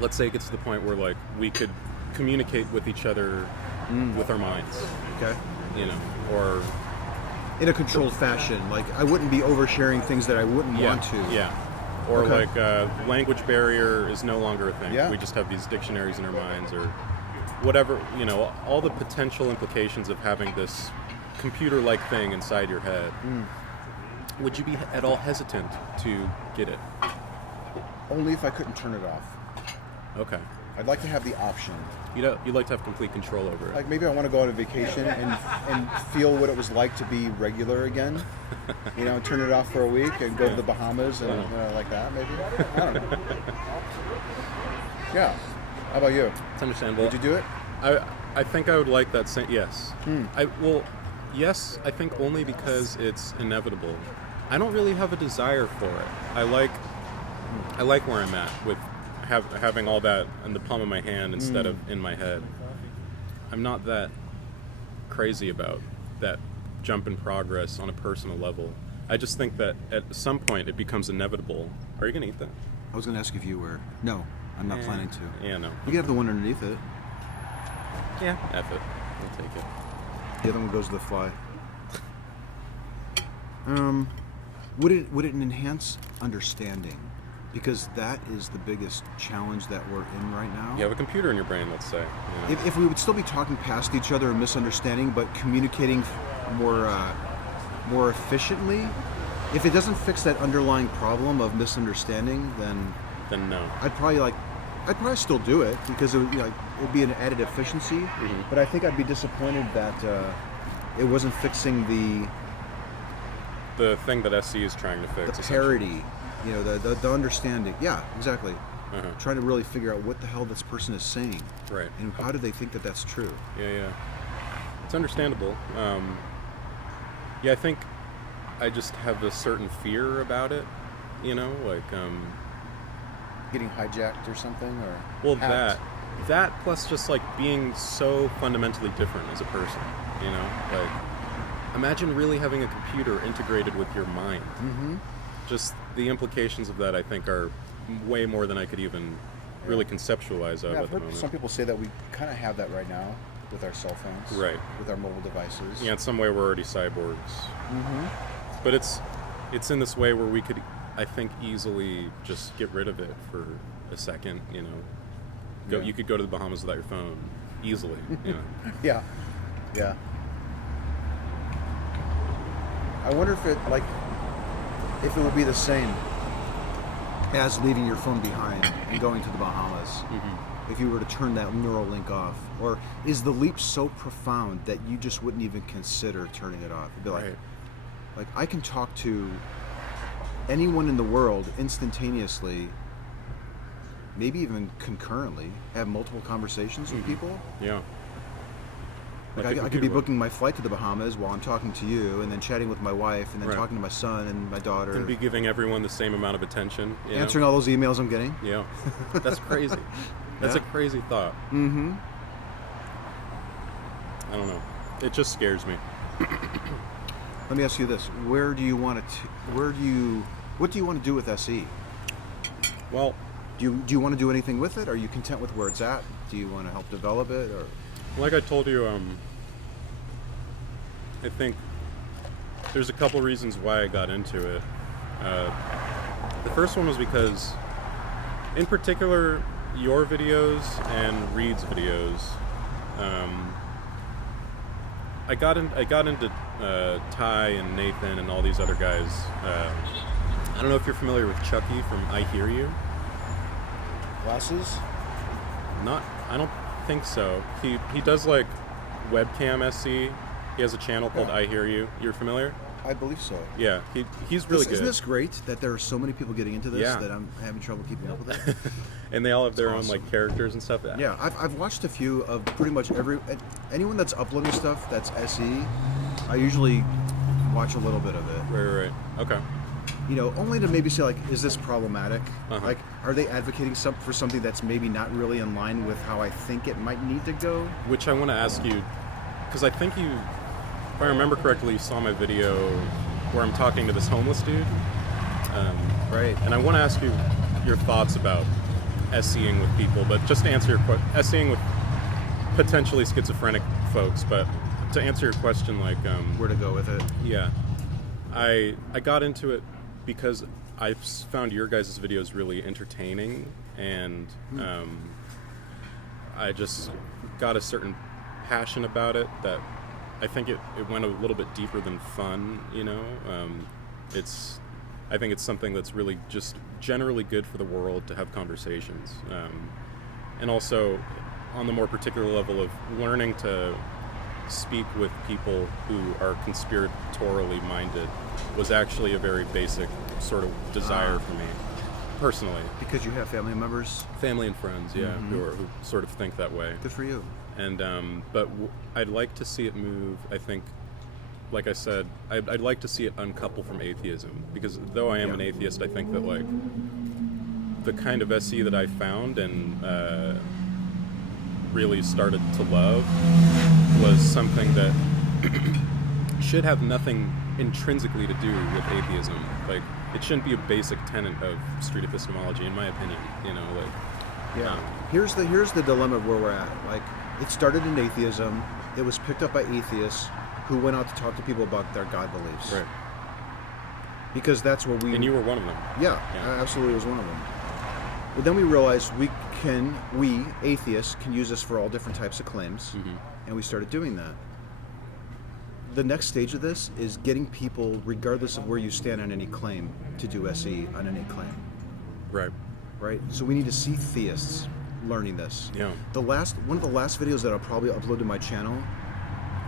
Let's say it gets to the point where like we could communicate with each other with our minds, Okay. or In a controlled fashion. Like, I wouldn't be oversharing things that I wouldn't want to. Yeah. Or Okay. like language barrier is no longer a thing. Yeah. We just have these dictionaries in our minds, or whatever. All the potential implications of having this computer-like thing inside your head. Would you be at all hesitant to get it? Only if I couldn't turn it off. Okay. I'd like to have the option. You'd like to have complete control over it. Like, maybe I want to go on a vacation and feel what it was like to be regular again. Turn it off for a week and go to the Bahamas and like that, maybe. I don't know. Yeah. How about you? It's understandable. Would you do it? I think I would like that same. Yes. Yes. I think only because it's inevitable. I don't really have a desire for it. I like where I'm at with having all that in the palm of my hand instead of in my head. I'm not that crazy about that jump in progress on a personal level. I just think that at some point it becomes inevitable. Are you gonna eat that? I was going to ask if you were. No, I'm not planning to. Yeah, no. You can have the one underneath it. Yeah. F it. I'll take it. The other one goes to the fly. Would it enhance understanding because that is the biggest challenge that we're in right now. You have a computer in your brain, let's say. You know? If we would still be talking past each other and misunderstanding, but communicating more efficiently, if it doesn't fix that underlying problem of misunderstanding, Then no. I'd probably still do it because it would, it'd be an added efficiency. Mm-hmm. But I think I'd be disappointed that it wasn't fixing The thing that SE is trying to fix. the essentially. parity, the understanding. Yeah, exactly. Uh-huh. Trying to really figure out what the hell this person is saying, Right. and how do they think that that's true. Yeah. It's understandable. Yeah, I think I just have a certain fear about it. Getting hijacked or something, or Well, that plus just like being so fundamentally different as a person. Like imagine really having a computer integrated with your mind. Mm-hmm. Just the implications of that, I think, are way more than I could even really conceptualize of Yeah, at I've the heard moment. some people say that we kind of have that right now with our cell phones, Right. with our mobile devices. Yeah, in some way we're already cyborgs. Mm-hmm. But it's in this way where we could, I think, easily just get rid of it for a second. Yeah. You could go to the Bahamas without your phone easily. Yeah. I wonder if it would be the same as leaving your phone behind and going to the Bahamas. Mm-hmm. If you were to turn that neural link off, or is the leap so profound that you just wouldn't even consider turning it off? It'd be Right. like I can talk to anyone in the world instantaneously, maybe even concurrently, have multiple conversations with people. Yeah. Like the I could be computer would. booking my flight to the Bahamas while I'm talking to you, and then chatting with my wife, and then Right. talking to my son and my daughter, And be giving everyone the same amount of attention. answering all those emails I'm getting. Yeah. That's crazy. That's Yeah. a crazy thought. Mm-hmm. I don't know. It just scares me. Let me ask you this: what do you want to do with SE? Well, Do you want to do anything with it? Are you content with where it's at? Do you want to help develop it, or? like I told you, I think there's a couple reasons why I got into it. The first one was because, in particular, your videos and Reed's videos, I got into Ty and Nathan and all these other guys. I don't know if you're familiar with Chucky from I Hear You. Glasses? I don't think so. He does like webcam SC. He has a channel called Yeah. I Hear You. You're familiar? I believe so. Yeah, he's really good. Isn't this great that there are so many people getting into this Yeah. that I'm having trouble keeping up with it? And they all have their That's own like awesome. characters and stuff. Yeah, I've watched a few of pretty much anyone that's uploading stuff that's SE. I usually watch a little bit of it. Right. Okay. Only to maybe say like, is this problematic? Uh-huh. Like, are they advocating for something that's maybe not really in line with how I think it might need to go? Which I want to ask you, because I think if I remember correctly, you saw my video where I'm talking to this homeless dude. Right. And I want to ask you your thoughts about SEing with people, but just to answer your question, SEing with potentially schizophrenic folks, but to answer your question, like, Where to go with it? yeah, I got into it because I found your guys' videos really entertaining, and I just got a certain passion about it that I think it went a little bit deeper than fun, I think it's something that's really just generally good for the world to have conversations. And also, on the more particular level of learning to speak with people who are conspiratorially minded was actually a very basic sort of desire for me, personally. Because you have family members. Family and friends, yeah, who sort of think that way. Good for you. And but I'd like to see it move. I think, like I said, I'd like to see it uncouple from atheism, because though I am an atheist, I think that like the kind of SE that I found and really started to love was something that should have nothing intrinsically to do with atheism. Like, it shouldn't be a basic tenet of street epistemology, in my opinion. Yeah. Here's the dilemma of where we're at. Like, it started in atheism. It was picked up by atheists who went out to talk to people about their God beliefs. Right. because that's what we. And you were one of them. Yeah, Yeah. I absolutely was one of them. But then we realized we atheists can use this for all different types of claims, and we started doing that. The next stage of this is getting people, regardless of where you stand on any claim, to do SE on any claim, Right. right? So we need to see theists learning this. Yeah. One of the last videos that I'll probably upload to my channel,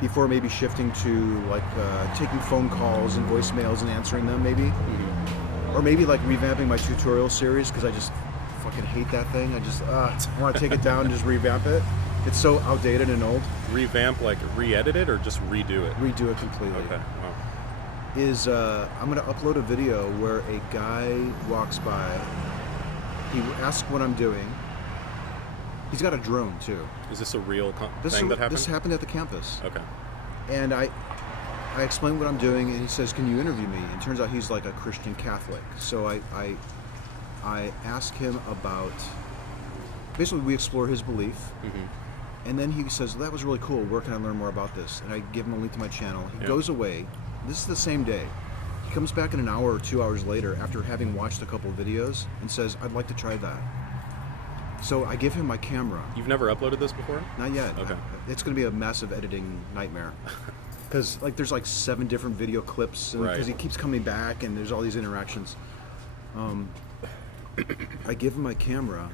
before maybe shifting to like taking phone calls and voicemails and answering them, maybe, or maybe like revamping my tutorial series because I just fucking hate that thing. I want to take it down and just revamp it. It's so outdated and old. Revamp, like re-edit it, or just redo it? Redo it completely. Okay. Wow. I'm going to upload a video where a guy walks by. He asks what I'm doing. He's got a drone too. Is this a real This thing that happened? This happened at the campus. Okay. And I explain what I'm doing, and he says, "Can you interview me?" And it turns out he's like a Christian Catholic. So I ask him about. Basically, we explore his belief. And then he says, "That was really cool. Where can I learn more about this?" And I give him a link to my channel. He goes away. This is the same day. He comes back in an hour or 2 hours later after having watched a couple of videos and says, "I'd like to try that." So I give him my camera. You've never uploaded this before? Not yet. Okay. It's going to be a massive editing nightmare. Because like there's like 7 different video clips because Right. he keeps coming back and there's all these interactions. I give him my camera,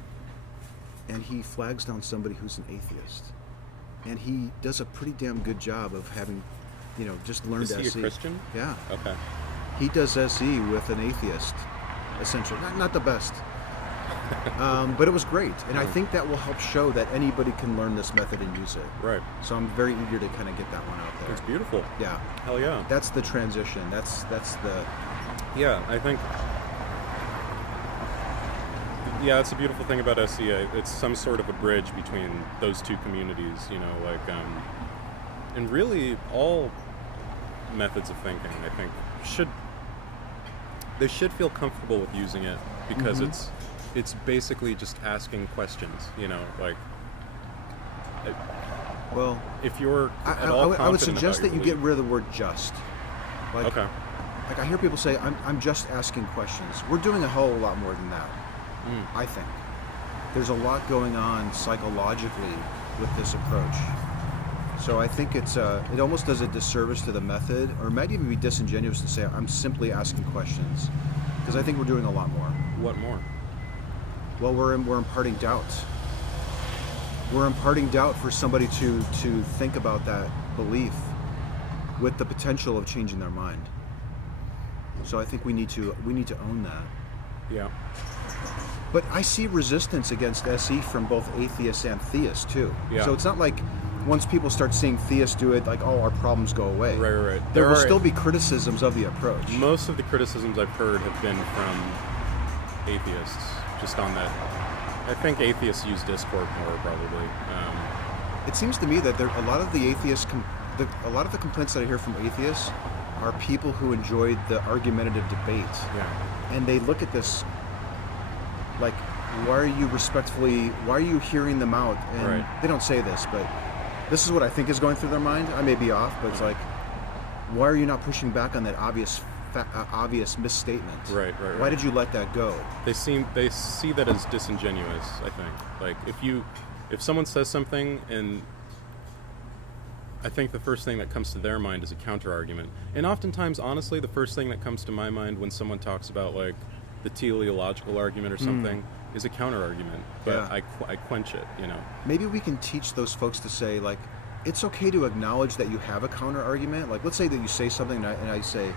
and he flags down somebody who's an atheist, and he does a pretty damn good job of having, just learned Is he a SE. Christian? Yeah, Okay. he does SE with an atheist, essentially. Not the best, but it was great, and I think that will help show that anybody can learn this method and use it. Right. So I'm very eager to kind of get that one out there. It's beautiful. Yeah, Hell yeah. that's the transition. That's the Yeah, I think. Yeah, it's a beautiful thing about SE. It's some sort of a bridge between those two communities, and really all methods of thinking, I think, they should feel comfortable with using it because it's basically just asking questions, well. if you're I at all would confident suggest about that your you get belief. rid of the word "just." Like, Okay. Like I hear people say, "I'm just asking questions." We're doing a whole lot more than that. I think there's a lot going on psychologically with this approach. So I think it almost does a disservice to the method, or it might even be disingenuous to say I'm simply asking questions, because I think we're doing a lot more. What more? Well, we're imparting doubt. We're imparting doubt for somebody to think about that belief with the potential of changing their mind. So I think we need to own that. Yeah. But I see resistance against SE from both atheists and theists too. Yeah. So it's not like once people start seeing theists do it, like, oh, our problems go away. Right. There will are- still be criticisms of the approach. Most of the criticisms I've heard have been from atheists, just on that. I think atheists use Discord more, probably. It seems to me that a lot of the atheists, a lot of the complaints that I hear from atheists are people who enjoyed the argumentative debate. Yeah. And they look at this like, why are you hearing them out? And Right. they don't say this, but this is what I think is going through their mind. I may be off, but it's like, why are you not pushing back on that obvious misstatement? Right. Why did you let that go? They see that as disingenuous, I think. Like if someone says something, and I think the first thing that comes to their mind is a counter argument. And oftentimes, honestly, the first thing that comes to my mind when someone talks about like the teleological argument or something is a counter argument. But Yeah. I quench it, Maybe we can teach those folks to say, like, it's okay to acknowledge that you have a counter argument. Like, let's say that you say something and I say,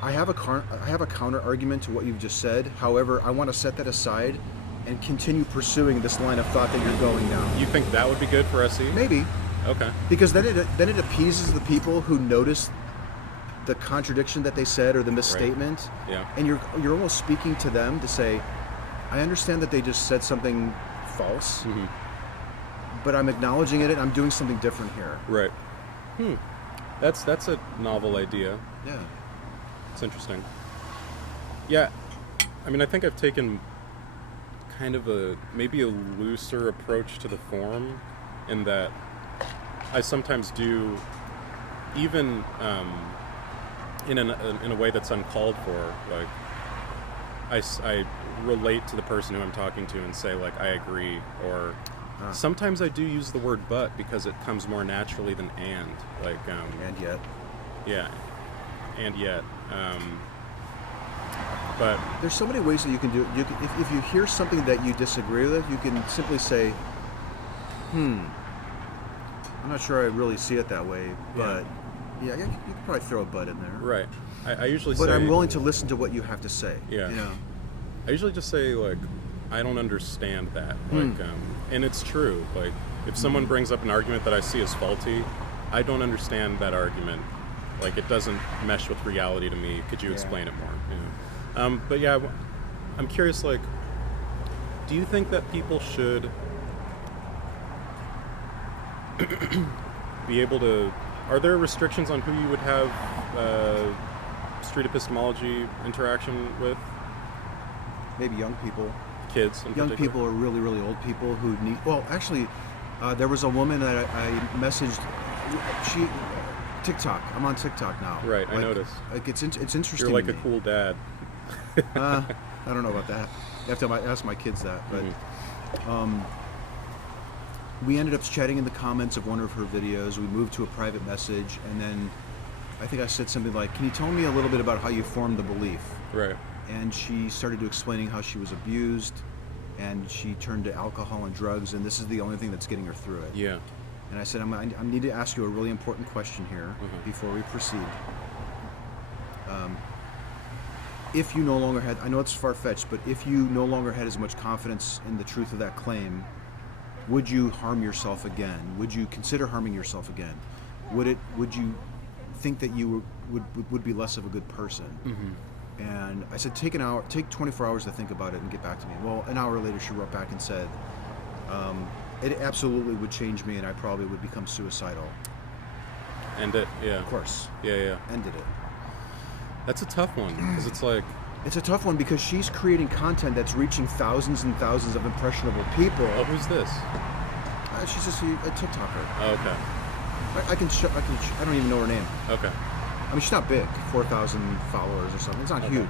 I have a counter argument to what you've just said. However, I want to set that aside and continue pursuing this line of thought that you're going down. You think that would be good for SE? Maybe, Okay. because then it appeases the people who notice the contradiction that they said or the misstatement. Yeah. And you're almost speaking to them to say, I understand that they just said something false, but I'm acknowledging it and I'm doing something different here. Right. That's a novel idea. Yeah. It's interesting. Yeah, I mean, I think I've taken kind of maybe a looser approach to the form, in that I sometimes do, even in a way that's uncalled for. Like I relate to the person who I'm talking to and say like I agree, or sometimes I do use the word but because it comes more naturally than and. Like And yet, yeah, and yet. But there's so many ways that you can do it. If you hear something that you disagree with, you can simply say, I'm not sure I really see it that way, but yeah, you could probably throw a but in there. right, I usually But say. I'm willing to listen to what you have to say. Yeah. You know? I usually just say like, I don't understand that. Like, and it's true. Like, if someone brings up an argument that I see as faulty, I don't understand that argument. Like, it doesn't mesh with reality to me. Could you explain it more? But yeah, I'm curious. Like, do you think that people should be able to? Are there restrictions on who you would have street epistemology interaction with? Maybe young people. Kids in Young particular? people or really, really old people who need. Well, actually, there was a woman that I messaged. TikTok. I'm on TikTok now. Right, I noticed. Like it's interesting. You're like to a me. cool dad. I don't know about that. You have to ask my kids that. But we ended up chatting in the comments of one of her videos. We moved to a private message, and then I think I said something like, "Can you tell me a little bit about how you formed the belief?" Right. And she started to explaining how she was abused, and she turned to alcohol and drugs, and this is the only thing that's getting her through it. Yeah. And I said, I need to ask you a really important question here before we proceed. If you no longer had, I know it's far-fetched, but if you no longer had as much confidence in the truth of that claim, would you harm yourself again? Would you consider harming yourself again? Would you think that you would be less of a good person? And I said, take 24 hours to think about it and get back to me. Well, an hour later, she wrote back and said, it absolutely would change me, and I probably would become suicidal. End it. Yeah. Of course. Yeah. Ended it. That's a tough one because it's like, It's a tough one because she's creating content that's reaching thousands and thousands of impressionable people. oh, who's this? She's just a TikToker. Oh, okay. I don't even know her name. Okay. I mean, she's not big, 4,000 followers or something. It's not huge.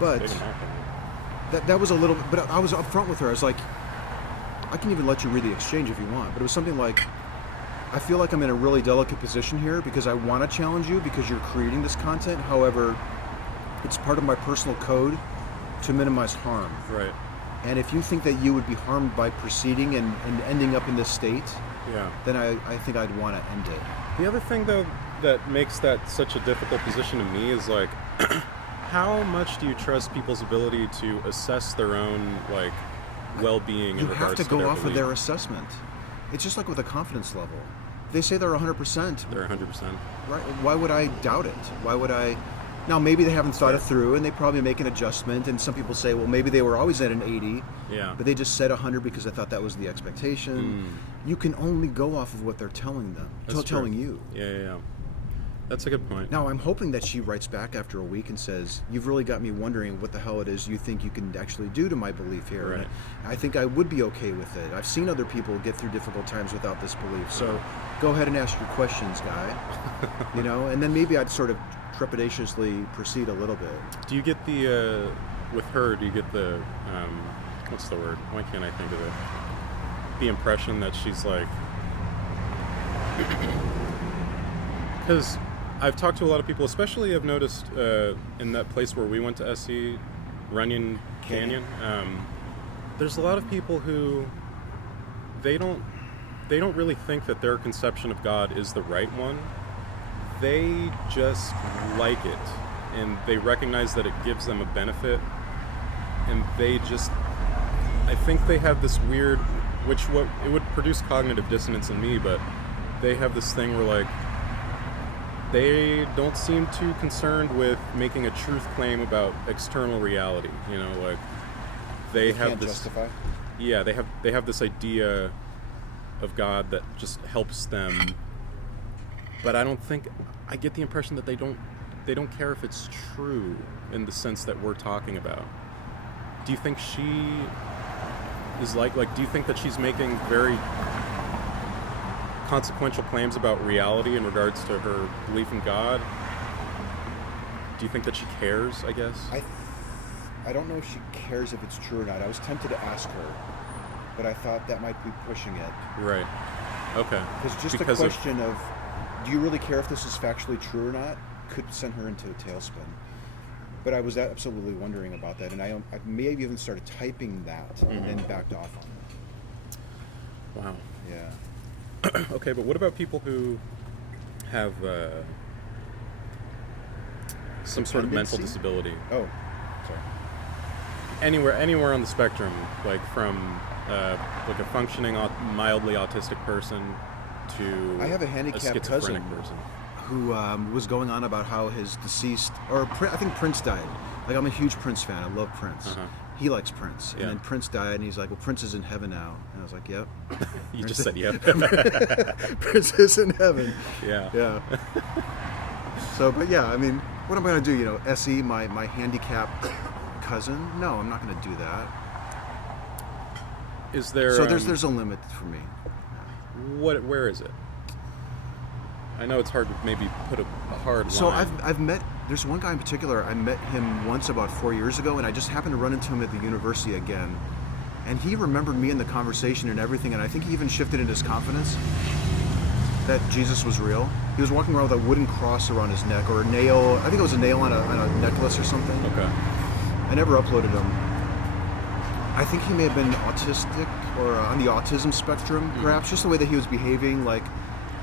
But Big enough. that was a little. But I was upfront with her. I was like, I can even let you read the exchange if you want. But it was something like, I feel like I'm in a really delicate position here because I want to challenge you because you're creating this content. However, it's part of my personal code to minimize harm. Right. And if you think that you would be harmed by proceeding and ending up in this state, Yeah. then I think I'd want to end it. The other thing, though, that makes that such a difficult position to me is like, how much do you trust people's ability to assess their own like well-being in You regards have to go their off of belief? their assessment. It's just like with a confidence level. They say they're 100%. They're 100%. Right? Why would I doubt it? Why would I? Now maybe they haven't thought it through, and they probably make an adjustment. And some people say, well, maybe they were always at an 80, Yeah. but they just said 100 because they thought that was the expectation. You can only go off of what they're telling them, That's true. telling you. Yeah. That's a good point. Now I'm hoping that she writes back after a week and says, "You've really got me wondering what the hell it is you think you can actually do to my belief here." Right. And I think I would be okay with it. I've seen other people get through difficult times without this belief. So go ahead and ask your questions, guy. And then maybe I'd sort of trepidatiously proceed a little bit. Do you get the with her? Do you get the what's the word? Why can't I think of it? The impression that she's like, because I've talked to a lot of people, especially I've noticed in that place where we went to SC, Runyon Canyon. There's a lot of people who they don't really think that their conception of God is the right one. They just like it, and they recognize that it gives them a benefit, and they just, I think they have this weird, it would produce cognitive dissonance in me, but they have this thing where like, they don't seem too concerned with making a truth claim about external reality. Like they have can't this. justify. Yeah, they have this idea of God that just helps them. But I get the impression that they don't care if it's true in the sense that we're talking about. Do you think she is like do you think that she's making very consequential claims about reality in regards to her belief in God? Do you think that she cares, I guess? I don't know if she cares if it's true or not. I was tempted to ask her, but I thought that might be pushing it. Right. Okay. Because just the question of, do you really care if this is factually true or not, could send her into a tailspin. But I was absolutely wondering about that, and I may have even started typing that and then backed off on it. Wow. Yeah. Okay, but what about people who have some sort of mental Dependency? disability? Oh, sorry. Anywhere on the spectrum, like from like a functioning mildly autistic person to I have a handicapped schizophrenic cousin. person. Who was going on about how his deceased, or I think Prince died. Like, I'm a huge Prince fan. I love Prince. Uh-huh. He likes Prince. Yeah. And then Prince died, and he's like, well, Prince is in heaven now. And I was like, yep. You just said yep. Prince is in heaven. Yeah. Yeah. So, but yeah, I mean, what am I going to do? You know, SE, my handicapped cousin? No, I'm not going to do that. Is there? So there's a limit for me. Where is it? I know it's hard to maybe put a hard So line. I've met, there's one guy in particular, I met him once about 4 years ago, and I just happened to run into him at the university again. And he remembered me in the conversation and everything, and I think he even shifted in his confidence that Jesus was real. He was walking around with a wooden cross around his neck, or a nail, I think it was a nail on a necklace or something. Okay. I never uploaded him. I think he may have been autistic, or on the autism spectrum, perhaps, just the way that he was behaving, like,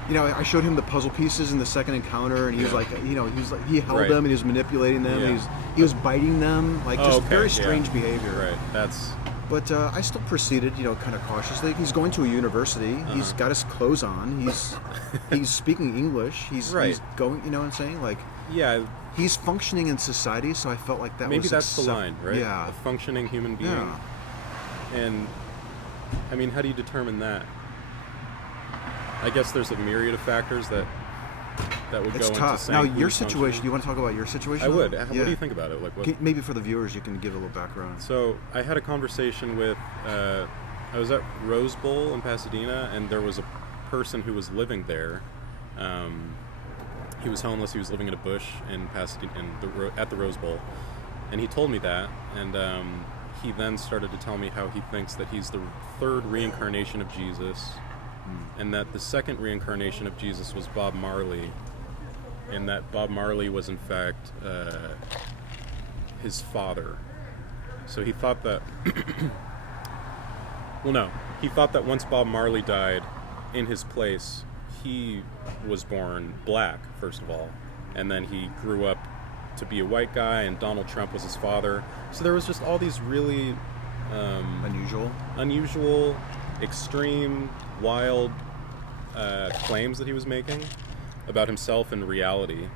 you know, I showed him the puzzle pieces in the second encounter, and he was like, you know, he held Right. them and he was manipulating them. Yeah. And he was biting them, like just okay, very yeah. strange behavior. Right. That's But I still proceeded, you know, kind of cautiously. He's going to a university. He's got his clothes on. He's speaking English. He's going. You know what I'm saying? Like, yeah. he's functioning in society. So I felt like that Maybe was that's the line, right? Yeah. A functioning human being. Yeah. And I mean, how do you determine that? I guess there's a myriad of factors that would It's go tough. into Now, saying your who's situation. You functioning. want to talk about your situation? I would. Yeah. What do you think about it? Like, what? Maybe for the viewers, you can give a little background. So I had a conversation with. I was at Rose Bowl in Pasadena, and there was a person who was living there. He was homeless. He was living in a bush in Pasadena, at the Rose Bowl, and he told me that. And he then started to tell me how he thinks that he's the third reincarnation of Jesus, and that the second reincarnation of Jesus was Bob Marley, and that Bob Marley was in fact his father. So he thought that. Well, no. He thought that once Bob Marley died, in his place, he was born black, first of all, and then he grew up to be a white guy, and Donald Trump was his father. So there was just all these really unusual, extreme, wild claims that he was making about himself and reality.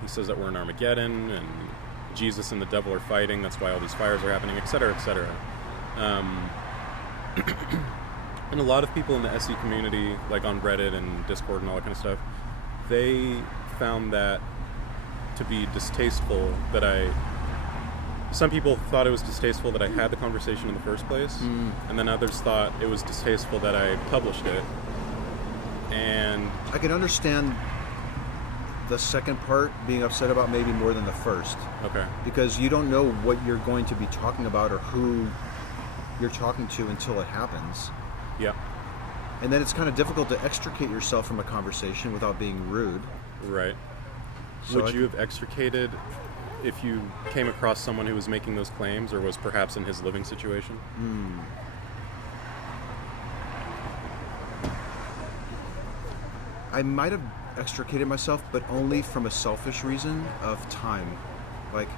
He says that we're in Armageddon, and Jesus and the devil are fighting. That's why all these fires are happening, etc., etc. And a lot of people in the SE community, like on Reddit and Discord and all that kind of stuff, they found that to be distasteful that some people thought it was distasteful that I had the conversation in the first place, and then others thought it was distasteful that I published it. And I can understand the second part being upset about maybe more than the first. okay, Because you don't know what you're going to be talking about or who you're talking to until it happens. yeah, And then it's kind of difficult to extricate yourself from a conversation without being rude. right. So Would you have extricated if you came across someone who was making those claims, or was perhaps in his living situation? I might have extricated myself, but only from a selfish reason of time. Like,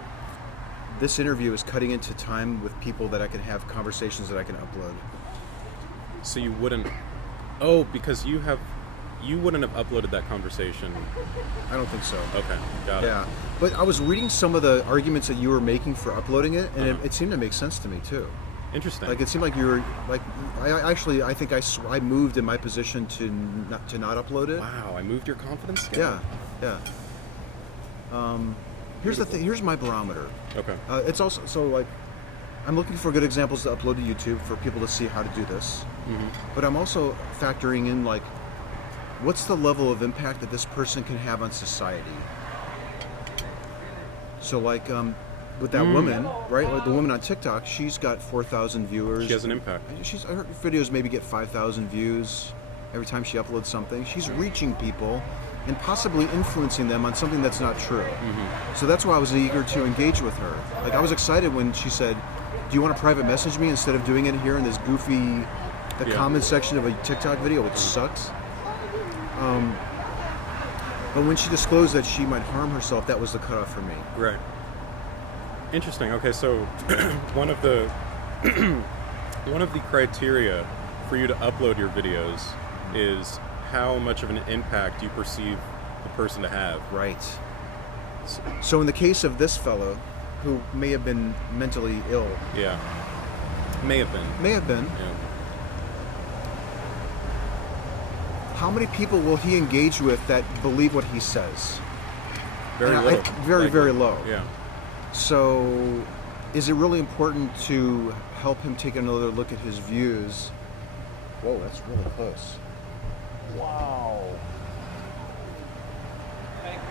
this interview is cutting into time with people that I can have conversations that I can upload. So you wouldn't. Oh, because you wouldn't have uploaded that conversation. I don't think so. Okay, got it. Yeah, but I was reading some of the arguments that you were making for uploading it, and Uh-huh. it seemed to make sense to me too. Interesting. Like, it seemed like you were like, I think I moved in my position to not upload it. Wow, I moved your confidence scale. Yeah. Here's the thing. Here's my barometer. Okay. It's also so like, I'm looking for good examples to upload to YouTube for people to see how to do this. But I'm also factoring in, like, what's the level of impact that this person can have on society? So like with that woman, right? Like the woman on TikTok, she's got 4,000 viewers. She has an impact. Her videos maybe get 5,000 views every time she uploads something. She's reaching people and possibly influencing them on something that's not true. So that's why I was eager to engage with her. Like I was excited when she said, "Do you want to private message me instead of doing it here in this goofy, the comment section of a TikTok video, which sucks?" But when she disclosed that she might harm herself, that was the cutoff for me. Right. Interesting. Okay, so one of the one of the criteria for you to upload your videos is how much of an impact you perceive the person to have. Right. So in the case of this fellow, who may have been mentally ill, Yeah. May have been. Yeah. how many people will he engage with that believe what he says? Very And low. very, Like, very low. Yeah. So is it really important to help him take another look at his views? Whoa, that's really close. Wow.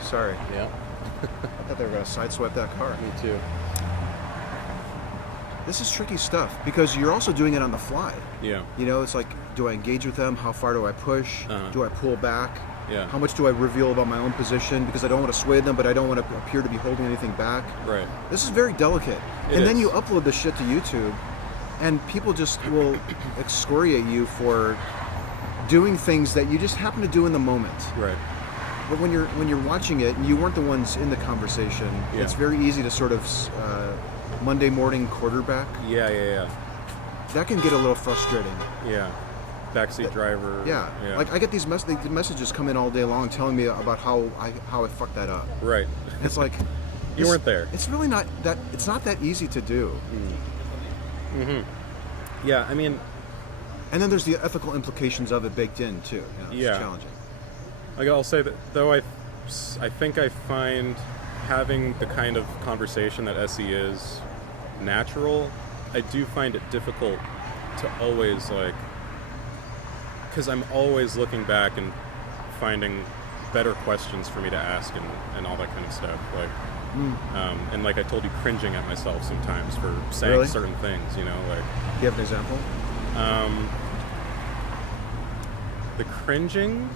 Sorry. Yeah. I thought they were going to sideswipe that car. Me too. This is tricky stuff because you're also doing it on the fly. Yeah. You know, it's like, do I engage with them? How far do I push? Uh-huh. Do I pull back? Yeah. How much do I reveal about my own position? Because I don't want to sway them, but I don't want to appear to be holding anything back. Right. This is very delicate. It And then is. you upload this shit to YouTube, and people just will excoriate you for doing things that you just happen to do in the moment. Right. But when you're watching it and you weren't the ones in the conversation, Yeah. it's very easy to sort of Monday morning quarterback. Yeah. That can get a little frustrating. Yeah. Backseat driver. Yeah. Like I get these the messages come in all day long telling me about how I fucked that up. Right. And it's like You weren't there. It's really not that. It's not that easy to do. Yeah. I mean, And then there's the ethical implications of it baked in too. You know, it's Yeah. challenging. like I'll say that though I think I find having the kind of conversation that SE is natural. I do find it difficult to always because I'm always looking back and finding better questions for me to ask and all that kind of stuff. And like I told you, cringing at myself sometimes for saying Really? certain things. You know, like. Do you have an example? The cringing?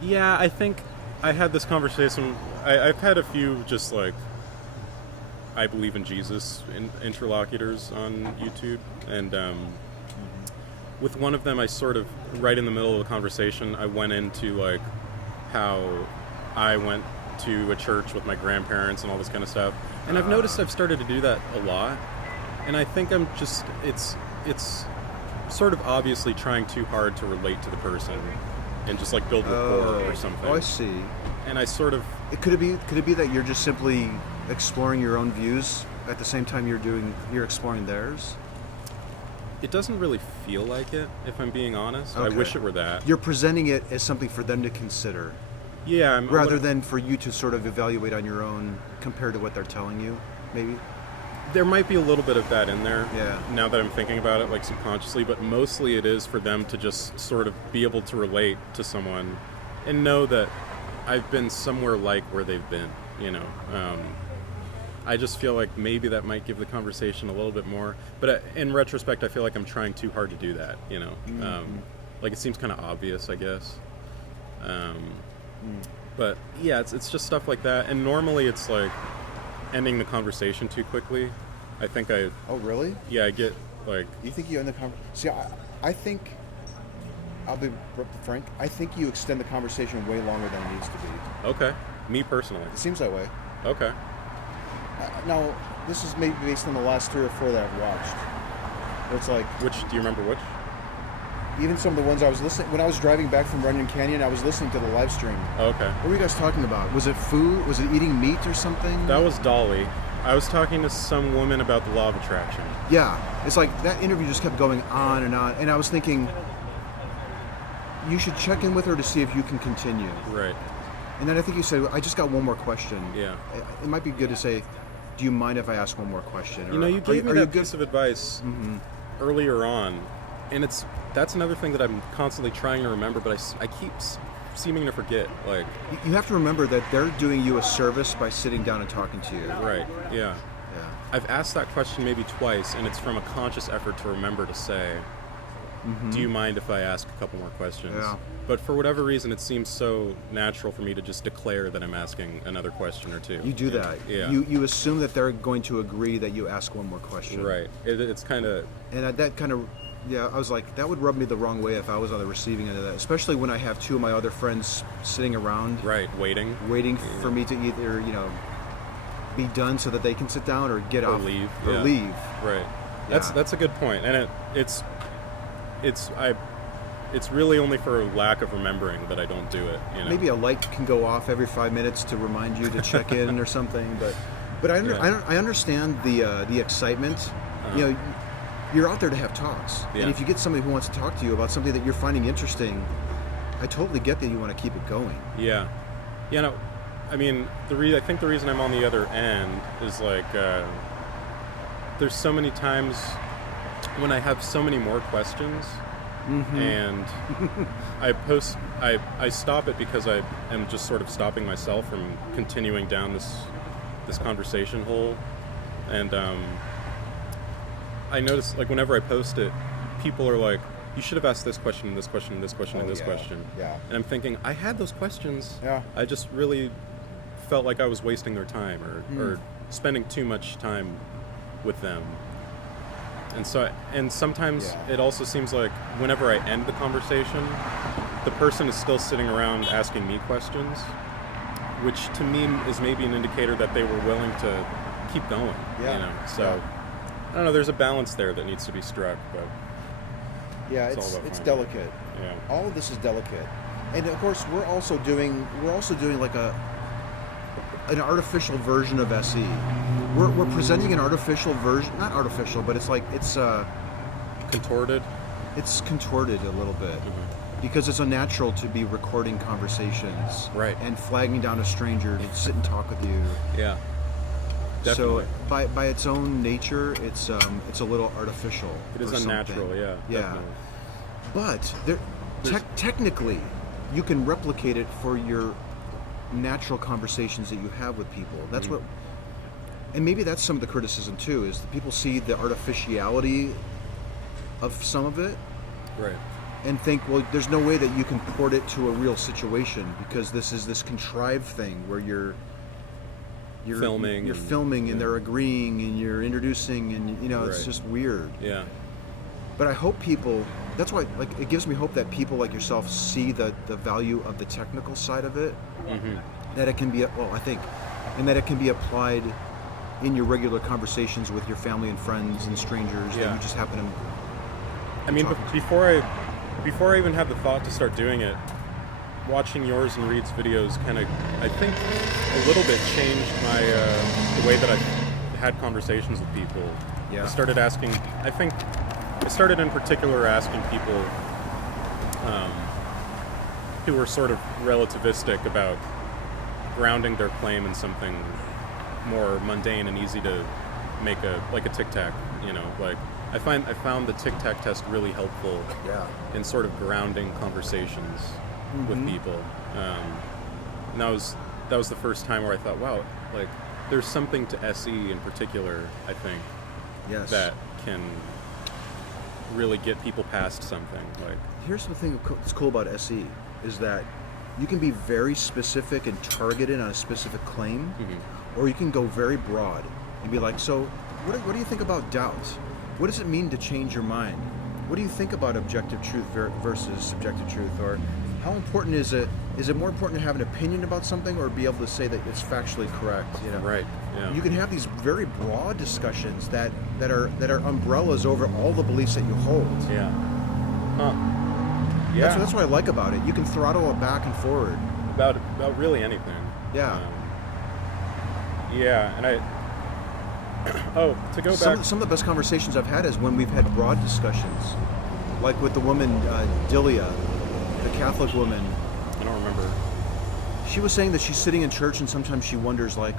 Yeah, I think I had this conversation. I've had a few just like I believe in Jesus interlocutors on YouTube, and with one of them, I sort of right in the middle of the conversation, I went into like how I went to a church with my grandparents and all this kind of stuff, and I've noticed I've started to do that a lot, and I think I'm just it's sort of obviously trying too hard to relate to the person and just like build rapport or something. Oh, I see. And I sort of Could it be that you're just simply exploring your own views at the same time you're exploring theirs? it doesn't really feel like it, if I'm being honest. I Okay. wish it were that. You're presenting it as something for them to consider, Yeah, rather than for you to sort of evaluate on your own compared to what they're telling you, maybe. there might be a little bit of that in there. Yeah. Now that I'm thinking about it, like subconsciously, but mostly it is for them to just sort of be able to relate to someone and know that I've been somewhere like where they've been. You know, I just feel like maybe that might give the conversation a little bit more. But in retrospect, I feel like I'm trying too hard to do that. You know, like it seems kind of obvious, I guess. But yeah, it's just stuff like that. And normally it's like ending the conversation too quickly. I think I really? I get like You think you end the conversation? See, I think, I'll be frank, I think you extend the conversation way longer than it needs to be. okay, me personally. It seems that way. Okay, Now, this is maybe based on the last 3 or 4 that I've watched. It's like, which do you remember? Which? even some of the ones I was listening, when I was driving back from Runyon Canyon, I was listening to the live stream. Okay, What were you guys talking about? Was it food? Was it eating meat or something? that was Dolly. I was talking to some woman about the law of attraction. Yeah, it's like that interview just kept going on, and I was thinking, you should check in with her to see if you can continue. Right. And then I think you said, I just got one more question. Yeah. It might be good to say, do you mind if I ask one more question? You know, you gave me are that you good? piece of advice earlier on, and that's another thing that I'm constantly trying to remember, but I keep seeming to forget. Like, You have to remember that they're doing you a service by sitting down and talking to you. right, yeah. Yeah. I've asked that question maybe twice, and it's from a conscious effort to remember to say, do you mind if I ask a couple more questions? Yeah. But for whatever reason, it seems so natural for me to just declare that I'm asking another question or two. You do know? that. Yeah. You assume that they're going to agree that you ask one more question. Right. It's kind of, And that kind of, yeah, I was like, that would rub me the wrong way if I was on the receiving end of that. Especially when I have two of my other friends sitting around, right, waiting. waiting for me to either, be done so that they can sit down or get Or off leave, or yeah. leave. Right. Yeah. That's a good point. And it's really only for lack of remembering that I don't do it. Maybe a light can go off every 5 minutes to remind you to check in or something. But I understand the excitement. You're out there to have talks, Yeah. and if you get somebody who wants to talk to you about something that you're finding interesting, I totally get that you want to keep it going. Yeah. Yeah, no, I mean, I think the reason I'm on the other end is like, there's so many times when I have so many more questions, and I stop it because I am just sort of stopping myself from continuing down this conversation hole, and I notice, like, whenever I post it, people are like, you should have asked this question, and this question, and this question, and this question. Yeah. And I'm thinking, I had those questions. Yeah. I just really felt like I was wasting their time or spending too much time with them. And sometimes Yeah. it also seems like whenever I end the conversation, the person is still sitting around asking me questions, which to me is maybe an indicator that they were willing to keep going. Yeah. So Yeah. I don't know. There's a balance there that needs to be struck, but Yeah, It's all it's about it's finding delicate. yeah. All of this is delicate, and of course we're also doing like an artificial version of SE. We're presenting an artificial version, not artificial, but it's Contorted. it's contorted a little bit because it's unnatural to be recording conversations, Right. and flagging down a stranger to sit and talk with you. Yeah. Definitely. So by its own nature, it's a little artificial. It is or something. unnatural, yeah. Yeah. Definitely. But There's- technically, you can replicate it for your natural conversations that you have with people. That's what, and maybe that's some of the criticism too, is that people see the artificiality of some of it Right. and think, well, there's no way that you can port it to a real situation because this is this contrived thing where you're Filming you're and- filming and yeah. they're agreeing and you're introducing and it's Right. just weird. Yeah. But I hope people, that's why, like, it gives me hope that people like yourself see the value of the technical side of it, that it can be, I think, and that it can be applied in your regular conversations with your family and friends and strangers that Yeah. you just happen to, I mean, talking to. before I even had the thought to start doing it, watching yours and Reed's videos kind of, I think, a little bit changed my the way that I had conversations with people. Yeah. I started in particular asking people who were sort of relativistic about grounding their claim in something more mundane and easy to make a tic tac. Like I found the tic tac test really helpful in sort of grounding conversations with people. And that was the first time where I thought, wow, like there's something to SE in particular, I think, yes. that can really get people past something. Like, Here's the thing that's cool about SE is that you can be very specific and targeted on a specific claim, or you can go very broad and be like, so what do you think about doubt? What does it mean to change your mind? What do you think about objective truth versus subjective truth? Or how important is it? Is it more important to have an opinion about something or be able to say that it's factually correct? right? Yeah. You can have these very broad discussions that are umbrellas over all the beliefs that you hold. Yeah. Huh. Yeah. That's what I like about it. You can throttle it back and forward. about really anything. Yeah. Yeah, and to go back. Some of the best conversations I've had is when we've had broad discussions, like with the woman Dilia, the Catholic woman. I don't remember. She was saying that she's sitting in church and sometimes she wonders, like,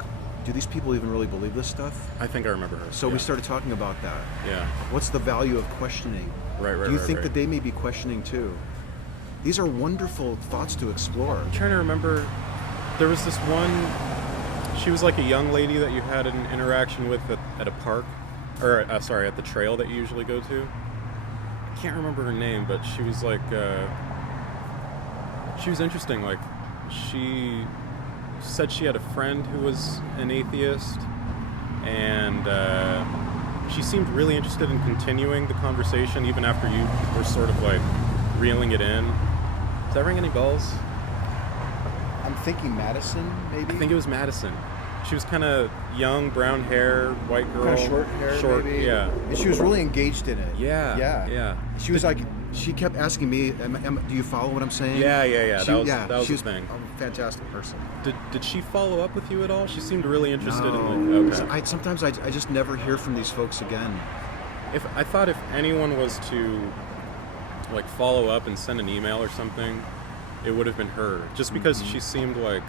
do these people even really believe this stuff? I think I remember her. So yeah. we started talking about that. Yeah. What's the value of questioning? Right. Do you think right. that they may be questioning too? These are wonderful thoughts to explore. I'm trying to remember. There was this one. She was like a young lady that you had an interaction with at a park, or sorry, at the trail that you usually go to. I can't remember her name, but she was like. She was interesting. Like, she said she had a friend who was an atheist, and she seemed really interested in continuing the conversation even after you were sort of like reeling it in. Does that ring any bells? I'm thinking Madison, maybe. I think it was Madison. She was kind of young, brown hair, white girl. Kind of short hair, Short, maybe. yeah. And she was really engaged in it. Yeah. She was like, she kept asking me, do you follow what I'm saying? Yeah. She, That was she the thing. a fantastic person. Did she follow up with you at all? She seemed really interested in No. like. Okay. Sometimes I just never hear from these folks again. If I thought if anyone was to like follow up and send an email or something, it would have been her. Just because she seemed like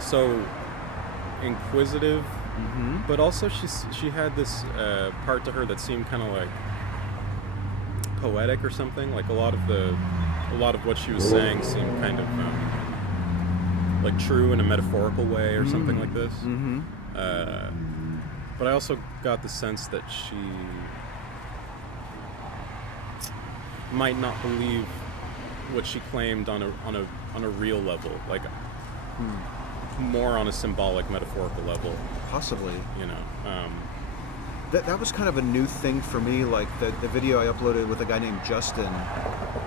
so inquisitive, but also she had this part to her that seemed kind of like poetic or something. Like a lot of what she was saying seemed kind of like true in a metaphorical way or something like this. But I also got the sense that she might not believe what she claimed on a real level, like more on a symbolic, metaphorical level. Possibly. You know. That was kind of a new thing for me, like the video I uploaded with a guy named Justin,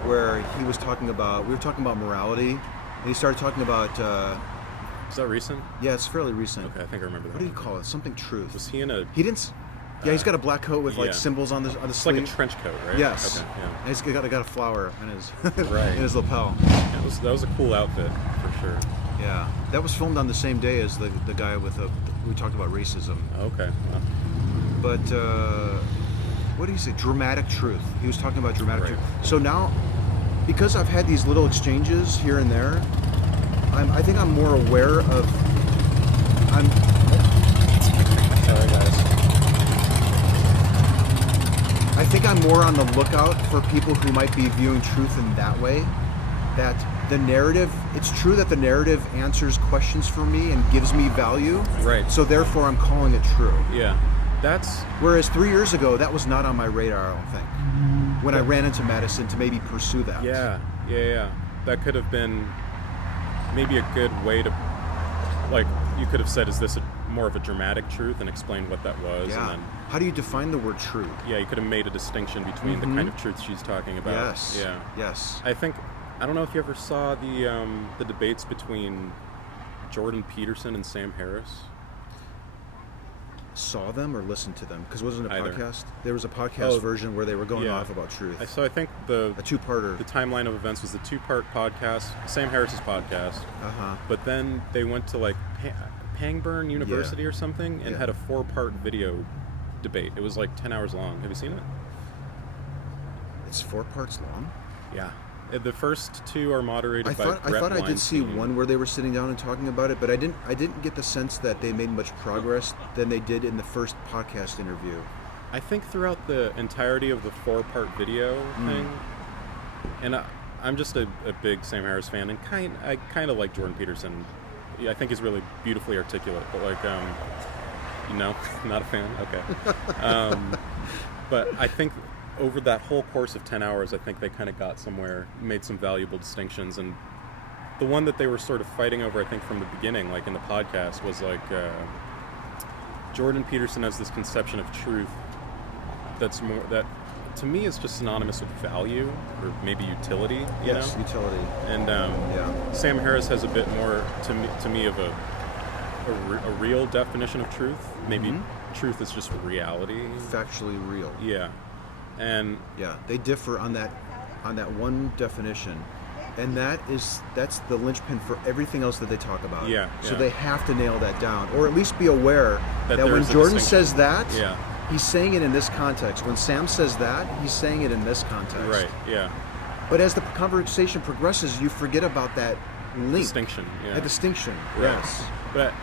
where we were talking about morality, and he started talking about, Is that recent? yeah, it's fairly recent. Okay, I think I remember that. What do you call it? Something truth. Was he in a? He didn't, yeah, he's got a black coat with like yeah. symbols on the It's sleeve. like a trench coat, right? Yes. Okay, yeah. And he's got a flower in his, Right. in his lapel. Yeah, that was a cool outfit for sure. Yeah. That was filmed on the same day as the guy with we talked about racism. Okay. Well, But what did he say? Dramatic truth. He was talking about dramatic Right. truth. So now, because I've had these little exchanges here and there, I think I'm more aware of. sorry guys. I think I'm more on the lookout for people who might be viewing truth in that way. That the narrative, it's true that the narrative answers questions for me and gives me value. Right. So therefore, I'm calling it true. Yeah. That's Whereas 3 years ago, that was not on my radar, I don't think. When I ran into Madison to maybe pursue that. yeah. That could have been maybe a good way to, like, you could have said, is this more of a dramatic truth, and explained what that was, Yeah. and then How do you define the word true? yeah, you could have made a distinction between the kind of truth she's talking about. Yes. Yeah. Yes. I don't know if you ever saw the debates between Jordan Peterson and Sam Harris. Saw them or listened to them? Because wasn't it a Either. podcast? There was a podcast Oh, version where they were going yeah. off about truth. So I think the A two-parter. timeline of events was the two-part podcast, Sam Harris's podcast, Uh-huh. but then they went to like Pangburn University Yeah. or something and Yeah. had a 4-part video debate. It was like 10 hours long. Have you seen it? It's 4 parts long. Yeah. The first 2 are moderated I by thought Brett I did see Weinstein. one where they were sitting down and talking about it, but I didn't get the sense that they made much progress than they did in the first podcast interview. I think throughout the entirety of the 4-part video thing, and I'm just a big Sam Harris fan, and I kind of like Jordan Peterson. Yeah, I think he's really beautifully articulate, but like, no, not a fan. Okay, but I think over that whole course of 10 hours, I think they kind of got somewhere, made some valuable distinctions, and the one that they were sort of fighting over, I think from the beginning, like in the podcast, was like Jordan Peterson has this conception of truth that's more that to me is just synonymous with value or maybe utility, you know? utility. And Yeah. Sam Harris has a bit more to me of a real definition of truth. Maybe truth is just reality. Factually real. Yeah, and Yeah, they differ on that one definition, and that's the linchpin for everything else that they talk about. Yeah, So yeah. they have to nail that down, or at least be aware That that there when is a Jordan distinction. says that, Yeah. he's saying it in this context. When Sam says that, he's saying it in this context. right, yeah, But as the conversation progresses, you forget about that link, distinction. Yeah, that distinction. Right. Yes. But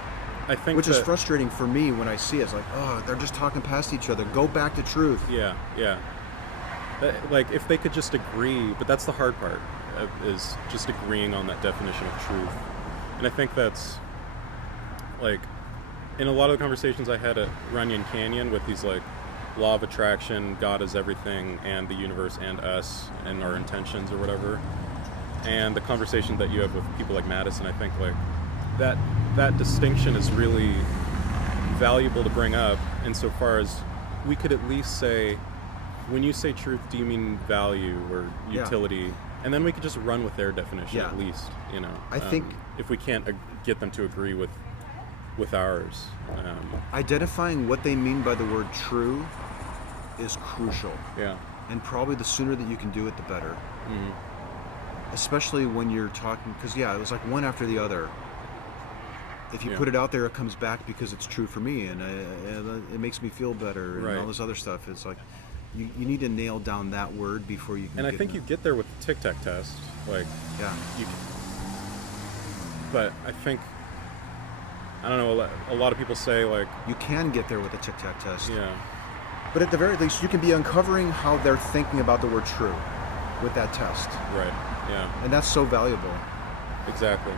I think Which is that- frustrating for me when I see it. It's like, oh, they're just talking past each other. Go back to truth. Yeah. Like if they could just agree, but that's the hard part. is just agreeing on that definition of truth. And I think that's like in a lot of the conversations I had at Runyon Canyon with these like law of attraction, God is everything, and the universe and us and our intentions or whatever, and the conversation that you have with people like Madison, I think like that distinction is really valuable to bring up insofar as we could at least say, when you say truth, do you mean value or utility? And then we could just run with their definition at least, you know. I think if we can't get them to agree with ours. identifying what they mean by the word true is crucial. Yeah. And probably the sooner that you can do it, the better. Especially when you're talking, because it was like one after the other. If you put it out there, it comes back because it's true for me, and it makes me feel better, and all this other stuff. It's like you need to nail down that word before you can. And I think you get there with the Tic Tac test, like but I think I don't know. A lot of people say like you can get there with the Tic Tac test. Yeah. But at the very least, you can be uncovering how they're thinking about the word true with that test. Right. Yeah. And that's so valuable. Exactly.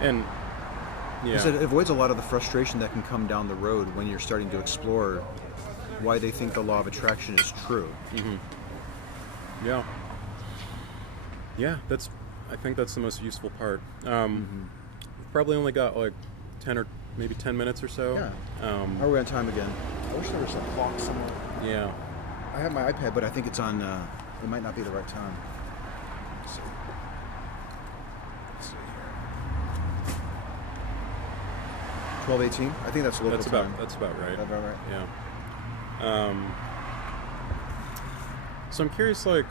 And because it avoids a lot of the frustration that can come down the road when you're starting to explore why they think the law of attraction is true. Yeah. Yeah, I think that's the most useful part. We've probably only got like 10 or maybe 10 minutes or so. Yeah. Are we on time again? I wish there was a clock somewhere. Yeah. I have my iPad, but I think it's on, it might not be the right time. Let's see. Let's see here. 12:18. I think that's local time. That's about right. That's about right. Yeah. So I'm curious, like,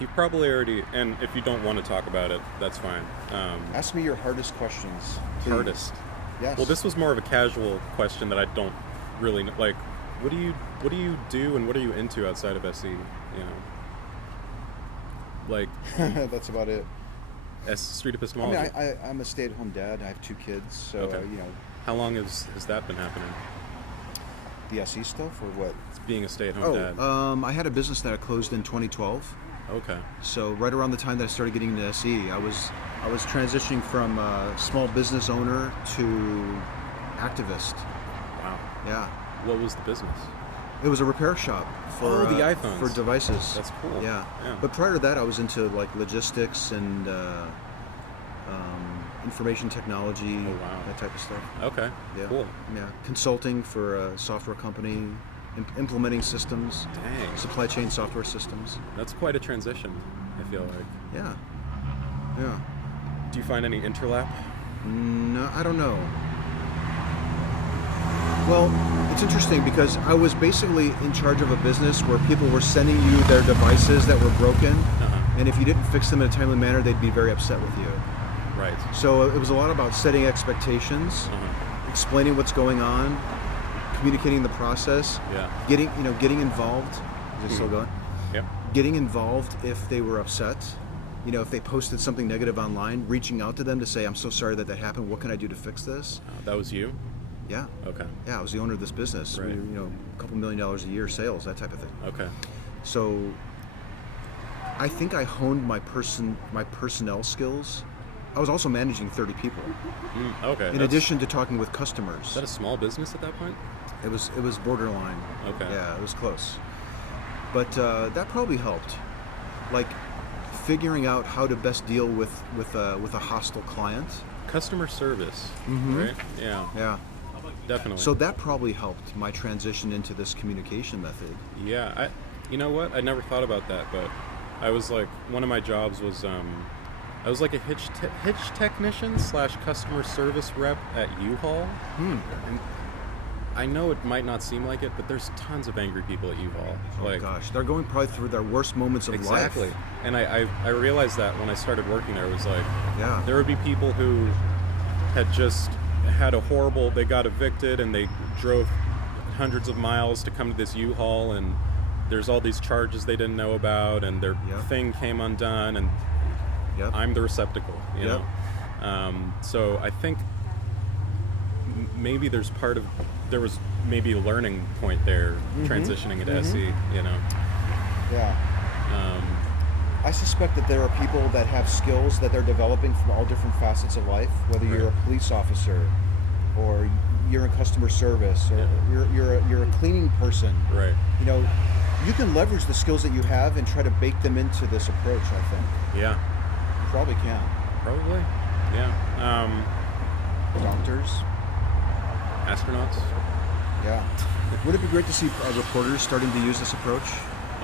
you've probably already, and if you don't want to talk about it, that's fine. Ask me your hardest questions. Please. Hardest. Yes. Well, this was more of a casual question that I don't really know. Like, what do you do, and what are you into outside of SE? You know, like That's about it. Street I epistemology. mean, I'm a stay-at-home dad. I have 2 kids, so Okay. How long has that been happening? the SE stuff or what? Being a stay-at-home dad. I had a business that I closed in 2012. Okay. So right around the time that I started getting into SE, I was transitioning from small business owner to activist. Wow. Yeah. What was the business? It was a repair shop for the iPhones. for devices. That's cool. Yeah. Yeah. But prior to that, I was into like logistics and information technology, Oh, wow. that type of stuff. Okay. Yeah. Cool. Yeah. Consulting for a software company, implementing systems, Dang. supply chain software systems. That's quite a transition, I feel like. Yeah. Yeah. Do you find any interlap? No, I don't know. Well, it's interesting because I was basically in charge of a business where people were sending you their devices that were broken, and if you didn't fix them in a timely manner, they'd be very upset with you. Right. So it was a lot about setting expectations, explaining what's going on, communicating the process, getting involved. Is it still going? Yep. Getting involved if they were upset. You know, if they posted something negative online, reaching out to them to say, "I'm so sorry that happened. What can I do to fix this?" That was you? Yeah. Okay. Yeah, I was the owner of this business. Right. We were, a couple $1 million a year sales, that type of thing. Okay. So I think I honed my personnel skills. I was also managing 30 people. Okay. In addition to talking with customers. Is that a small business at that point? It was borderline. Okay. Yeah, it was close. But that probably helped. Like figuring out how to best deal with a hostile client. Customer service, right? Yeah. Yeah. Definitely. So that probably helped my transition into this communication method. Yeah, you know what? I never thought about that, but I was like, one of my jobs was, I was like a hitch technician / customer service rep at U-Haul. And I know it might not seem like it, but there's tons of angry people at U-Haul. Oh gosh, they're going probably through their worst moments of life. Exactly. And I realized that when I started working there, it was like, Yeah. there would be people who had just had they got evicted and they drove hundreds of miles to come to this U-Haul, and there's all these charges they didn't know about, and their thing came undone, and I'm the receptacle, you know? So I think maybe there was maybe a learning point there, transitioning into SE, you know? Yeah. I suspect that there are people that have skills that they're developing from all different facets of life, whether you're Right. a police officer or you're in customer service or Yeah. you're a cleaning person. Right. You know, you can leverage the skills that you have and try to bake them into this approach, I think. Yeah. Probably can. Probably. Yeah. Doctors. Astronauts. Yeah. Would it be great to see reporters starting to use this approach?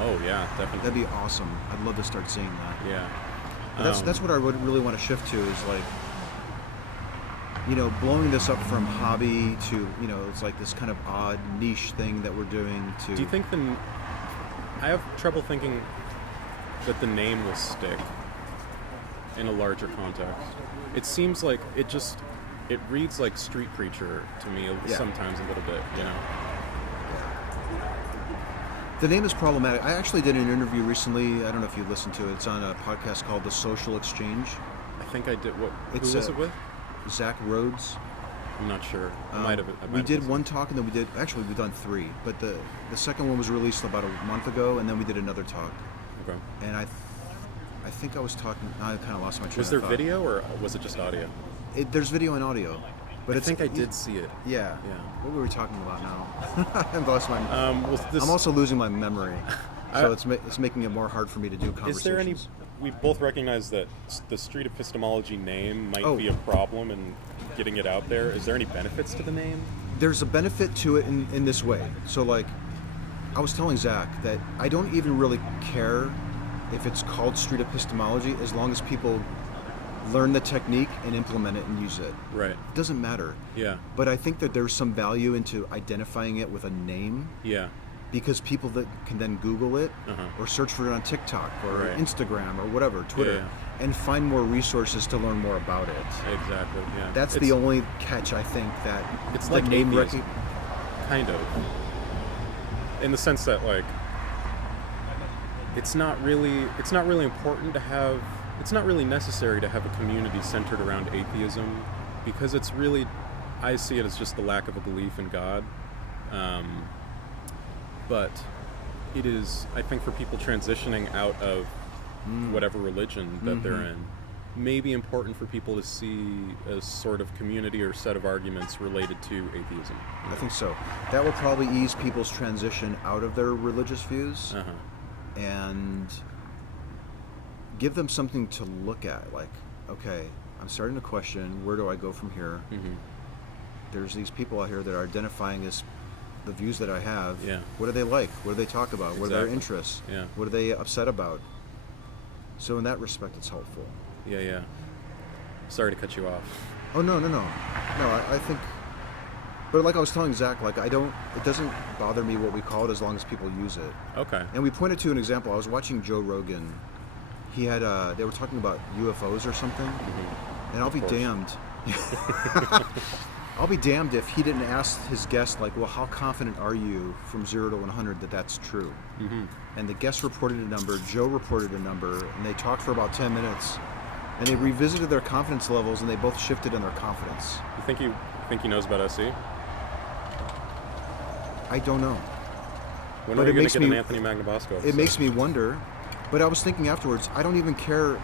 Oh yeah, definitely. That'd be awesome. I'd love to start seeing that. Yeah. But that's what I would really want to shift to is like, you know, blowing this up from hobby to, you know, it's like this kind of odd niche thing that we're doing to. Do you think I have trouble thinking that the name will stick in a larger context. It seems like it reads like Street Preacher to me Yeah. sometimes a little bit, you know. The name is problematic. I actually did an interview recently. I don't know if you listened to it. It's on a podcast called The Social Exchange. I think I did. Who It's, was it with? Zach Rhodes. I'm not sure. I might have. We did one talk and then we've done three. But the second one was released about a month ago, and then we did another talk. Okay. And I think I was talking. I kind of lost my train Was of there thought. video or was it just audio? There's video and audio. But I think I did see it. Yeah. Yeah. What were we talking about now? I've lost my. Was this? I'm also losing my memory, so I- it's making it more hard for me to do conversations. Is there any? We both recognize that the street epistemology name might Oh. be a problem in getting it out there. Is there any benefits to the name? There's a benefit to it in this way. So like, I was telling Zach that I don't even really care if it's called street epistemology as long as people learn the technique and implement it and use it. Right. It doesn't matter. Yeah. But I think that there's some value into identifying it with a name Yeah. because people that can then Google it Uh-huh. or search for it on TikTok or Right. Instagram or whatever, Twitter, Yeah. and find more resources to learn more about it. Exactly. Yeah. That's the only catch I think that It's the like name atheism. Kind of. In the sense that like it's not really important to have it's not really necessary to have a community centered around atheism because it's really I see it as just the lack of a belief in God. But it is I think for people transitioning out of whatever religion that they're in may be important for people to see a sort of community or set of arguments related to atheism. I think so. That would probably ease people's transition out of their religious views Uh-huh. and give them something to look at. Like, okay, I'm starting to question, where do I go from here? Mhm. There's these people out here that are identifying as the views that I have. Yeah. What do they like? What do they talk about? What are their Exactly. interests? Yeah. What are they upset about? So in that respect, it's helpful. Yeah. Sorry to cut you off. Oh, no. No, I think... But like I was telling Zach, like it doesn't bother me what we call it as long as people use it. Okay. And we pointed to an example. I was watching Joe Rogan. He had they were talking about UFOs or something, and I'll be course. damned. I'll be damned if he didn't ask his guest, like, well, how confident are you from 0 to 100 that that's true? Mm-hmm. And the guest reported a number, Joe reported a number, and they talked for about 10 minutes. And they revisited their confidence levels, and they both shifted in their confidence. You think he knows about SE? I don't know. When But are we it going makes to get me- an Anthony Magnabosco It episode? makes me wonder, but I was thinking afterwards, I don't even care.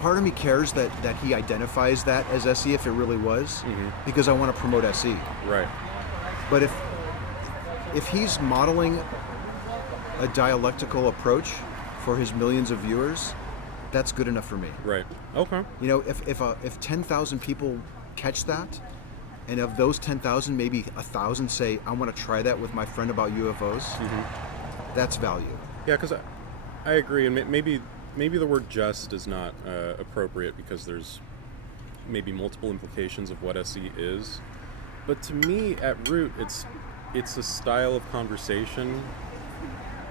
Part of me cares that he identifies that as SE if it really was, because I want to promote SE. Right. But if he's modeling a dialectical approach for his millions of viewers, that's good enough for me. Right. Okay. You know, if 10,000 people catch that, and of those 10,000, maybe 1,000 say, I want to try that with my friend about UFOs, that's value. Yeah, because I agree, and maybe the word "just" is not appropriate because there's maybe multiple implications of what SE is. But to me, at root, it's a style of conversation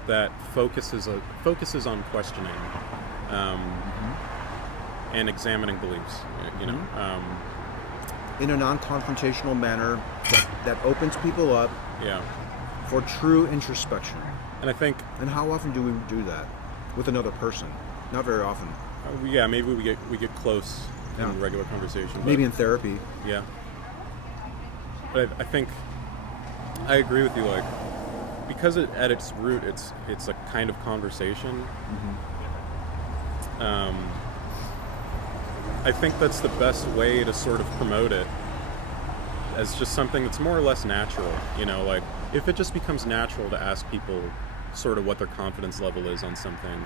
that focuses on questioning and examining beliefs. You know. In a non-confrontational manner that opens people up Yeah. for true introspection. And I think And how often do we do that with another person? Not very often. yeah, maybe we get close Yeah. in regular conversation. But Maybe in therapy. Yeah. But I think I agree with you. Like, because at its root, it's a kind of conversation. I think that's the best way to sort of promote it as just something that's more or less natural. You know, like if it just becomes natural to ask people sort of what their confidence level is on something,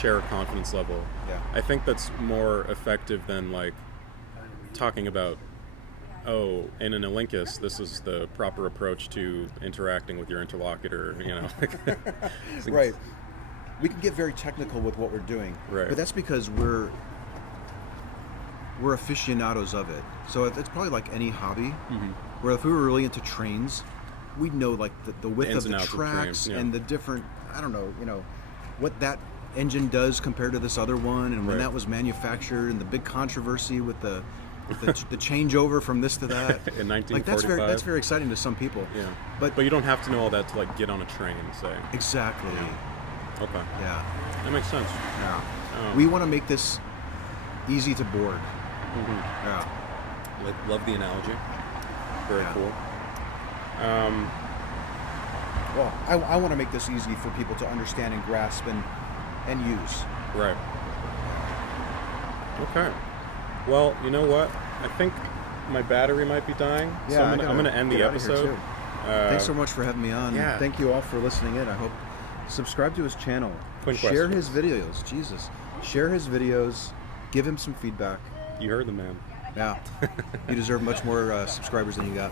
share a confidence level. Yeah. I think that's more effective than like talking about, oh, in an Olympus, this is the proper approach to interacting with your interlocutor. You know, It's like- Right. We can get very technical with what we're doing, Right. but that's because we're aficionados of it. So it's probably like any hobby. Where if we were really into trains, we'd know like the width ins of the and outs of tracks trains, yeah. and the different. I don't know, what that engine does compared to this other one, and when Right. that was manufactured, and the big controversy with the changeover from this to that. In Like that's 1945. that's very exciting to some people. Yeah. But But you don't have to know all that to like get on a train, say. exactly. Okay. Yeah. That makes sense. Yeah. Oh. We want to make this easy to board. Mm-hmm. Yeah. Like, love the analogy. Very Yeah. cool. Well, I want to make this easy for people to understand and grasp and use. Right. Okay. Well, you know what? I think my battery might be dying, so I'm gonna end the episode. Thanks so much for having me on. yeah. Thank you all for listening in. I hope subscribe to his channel. Quick Share question. his videos. Jesus. Share his videos. Give him some feedback. You heard the man. Yeah. You deserve much more subscribers than you got.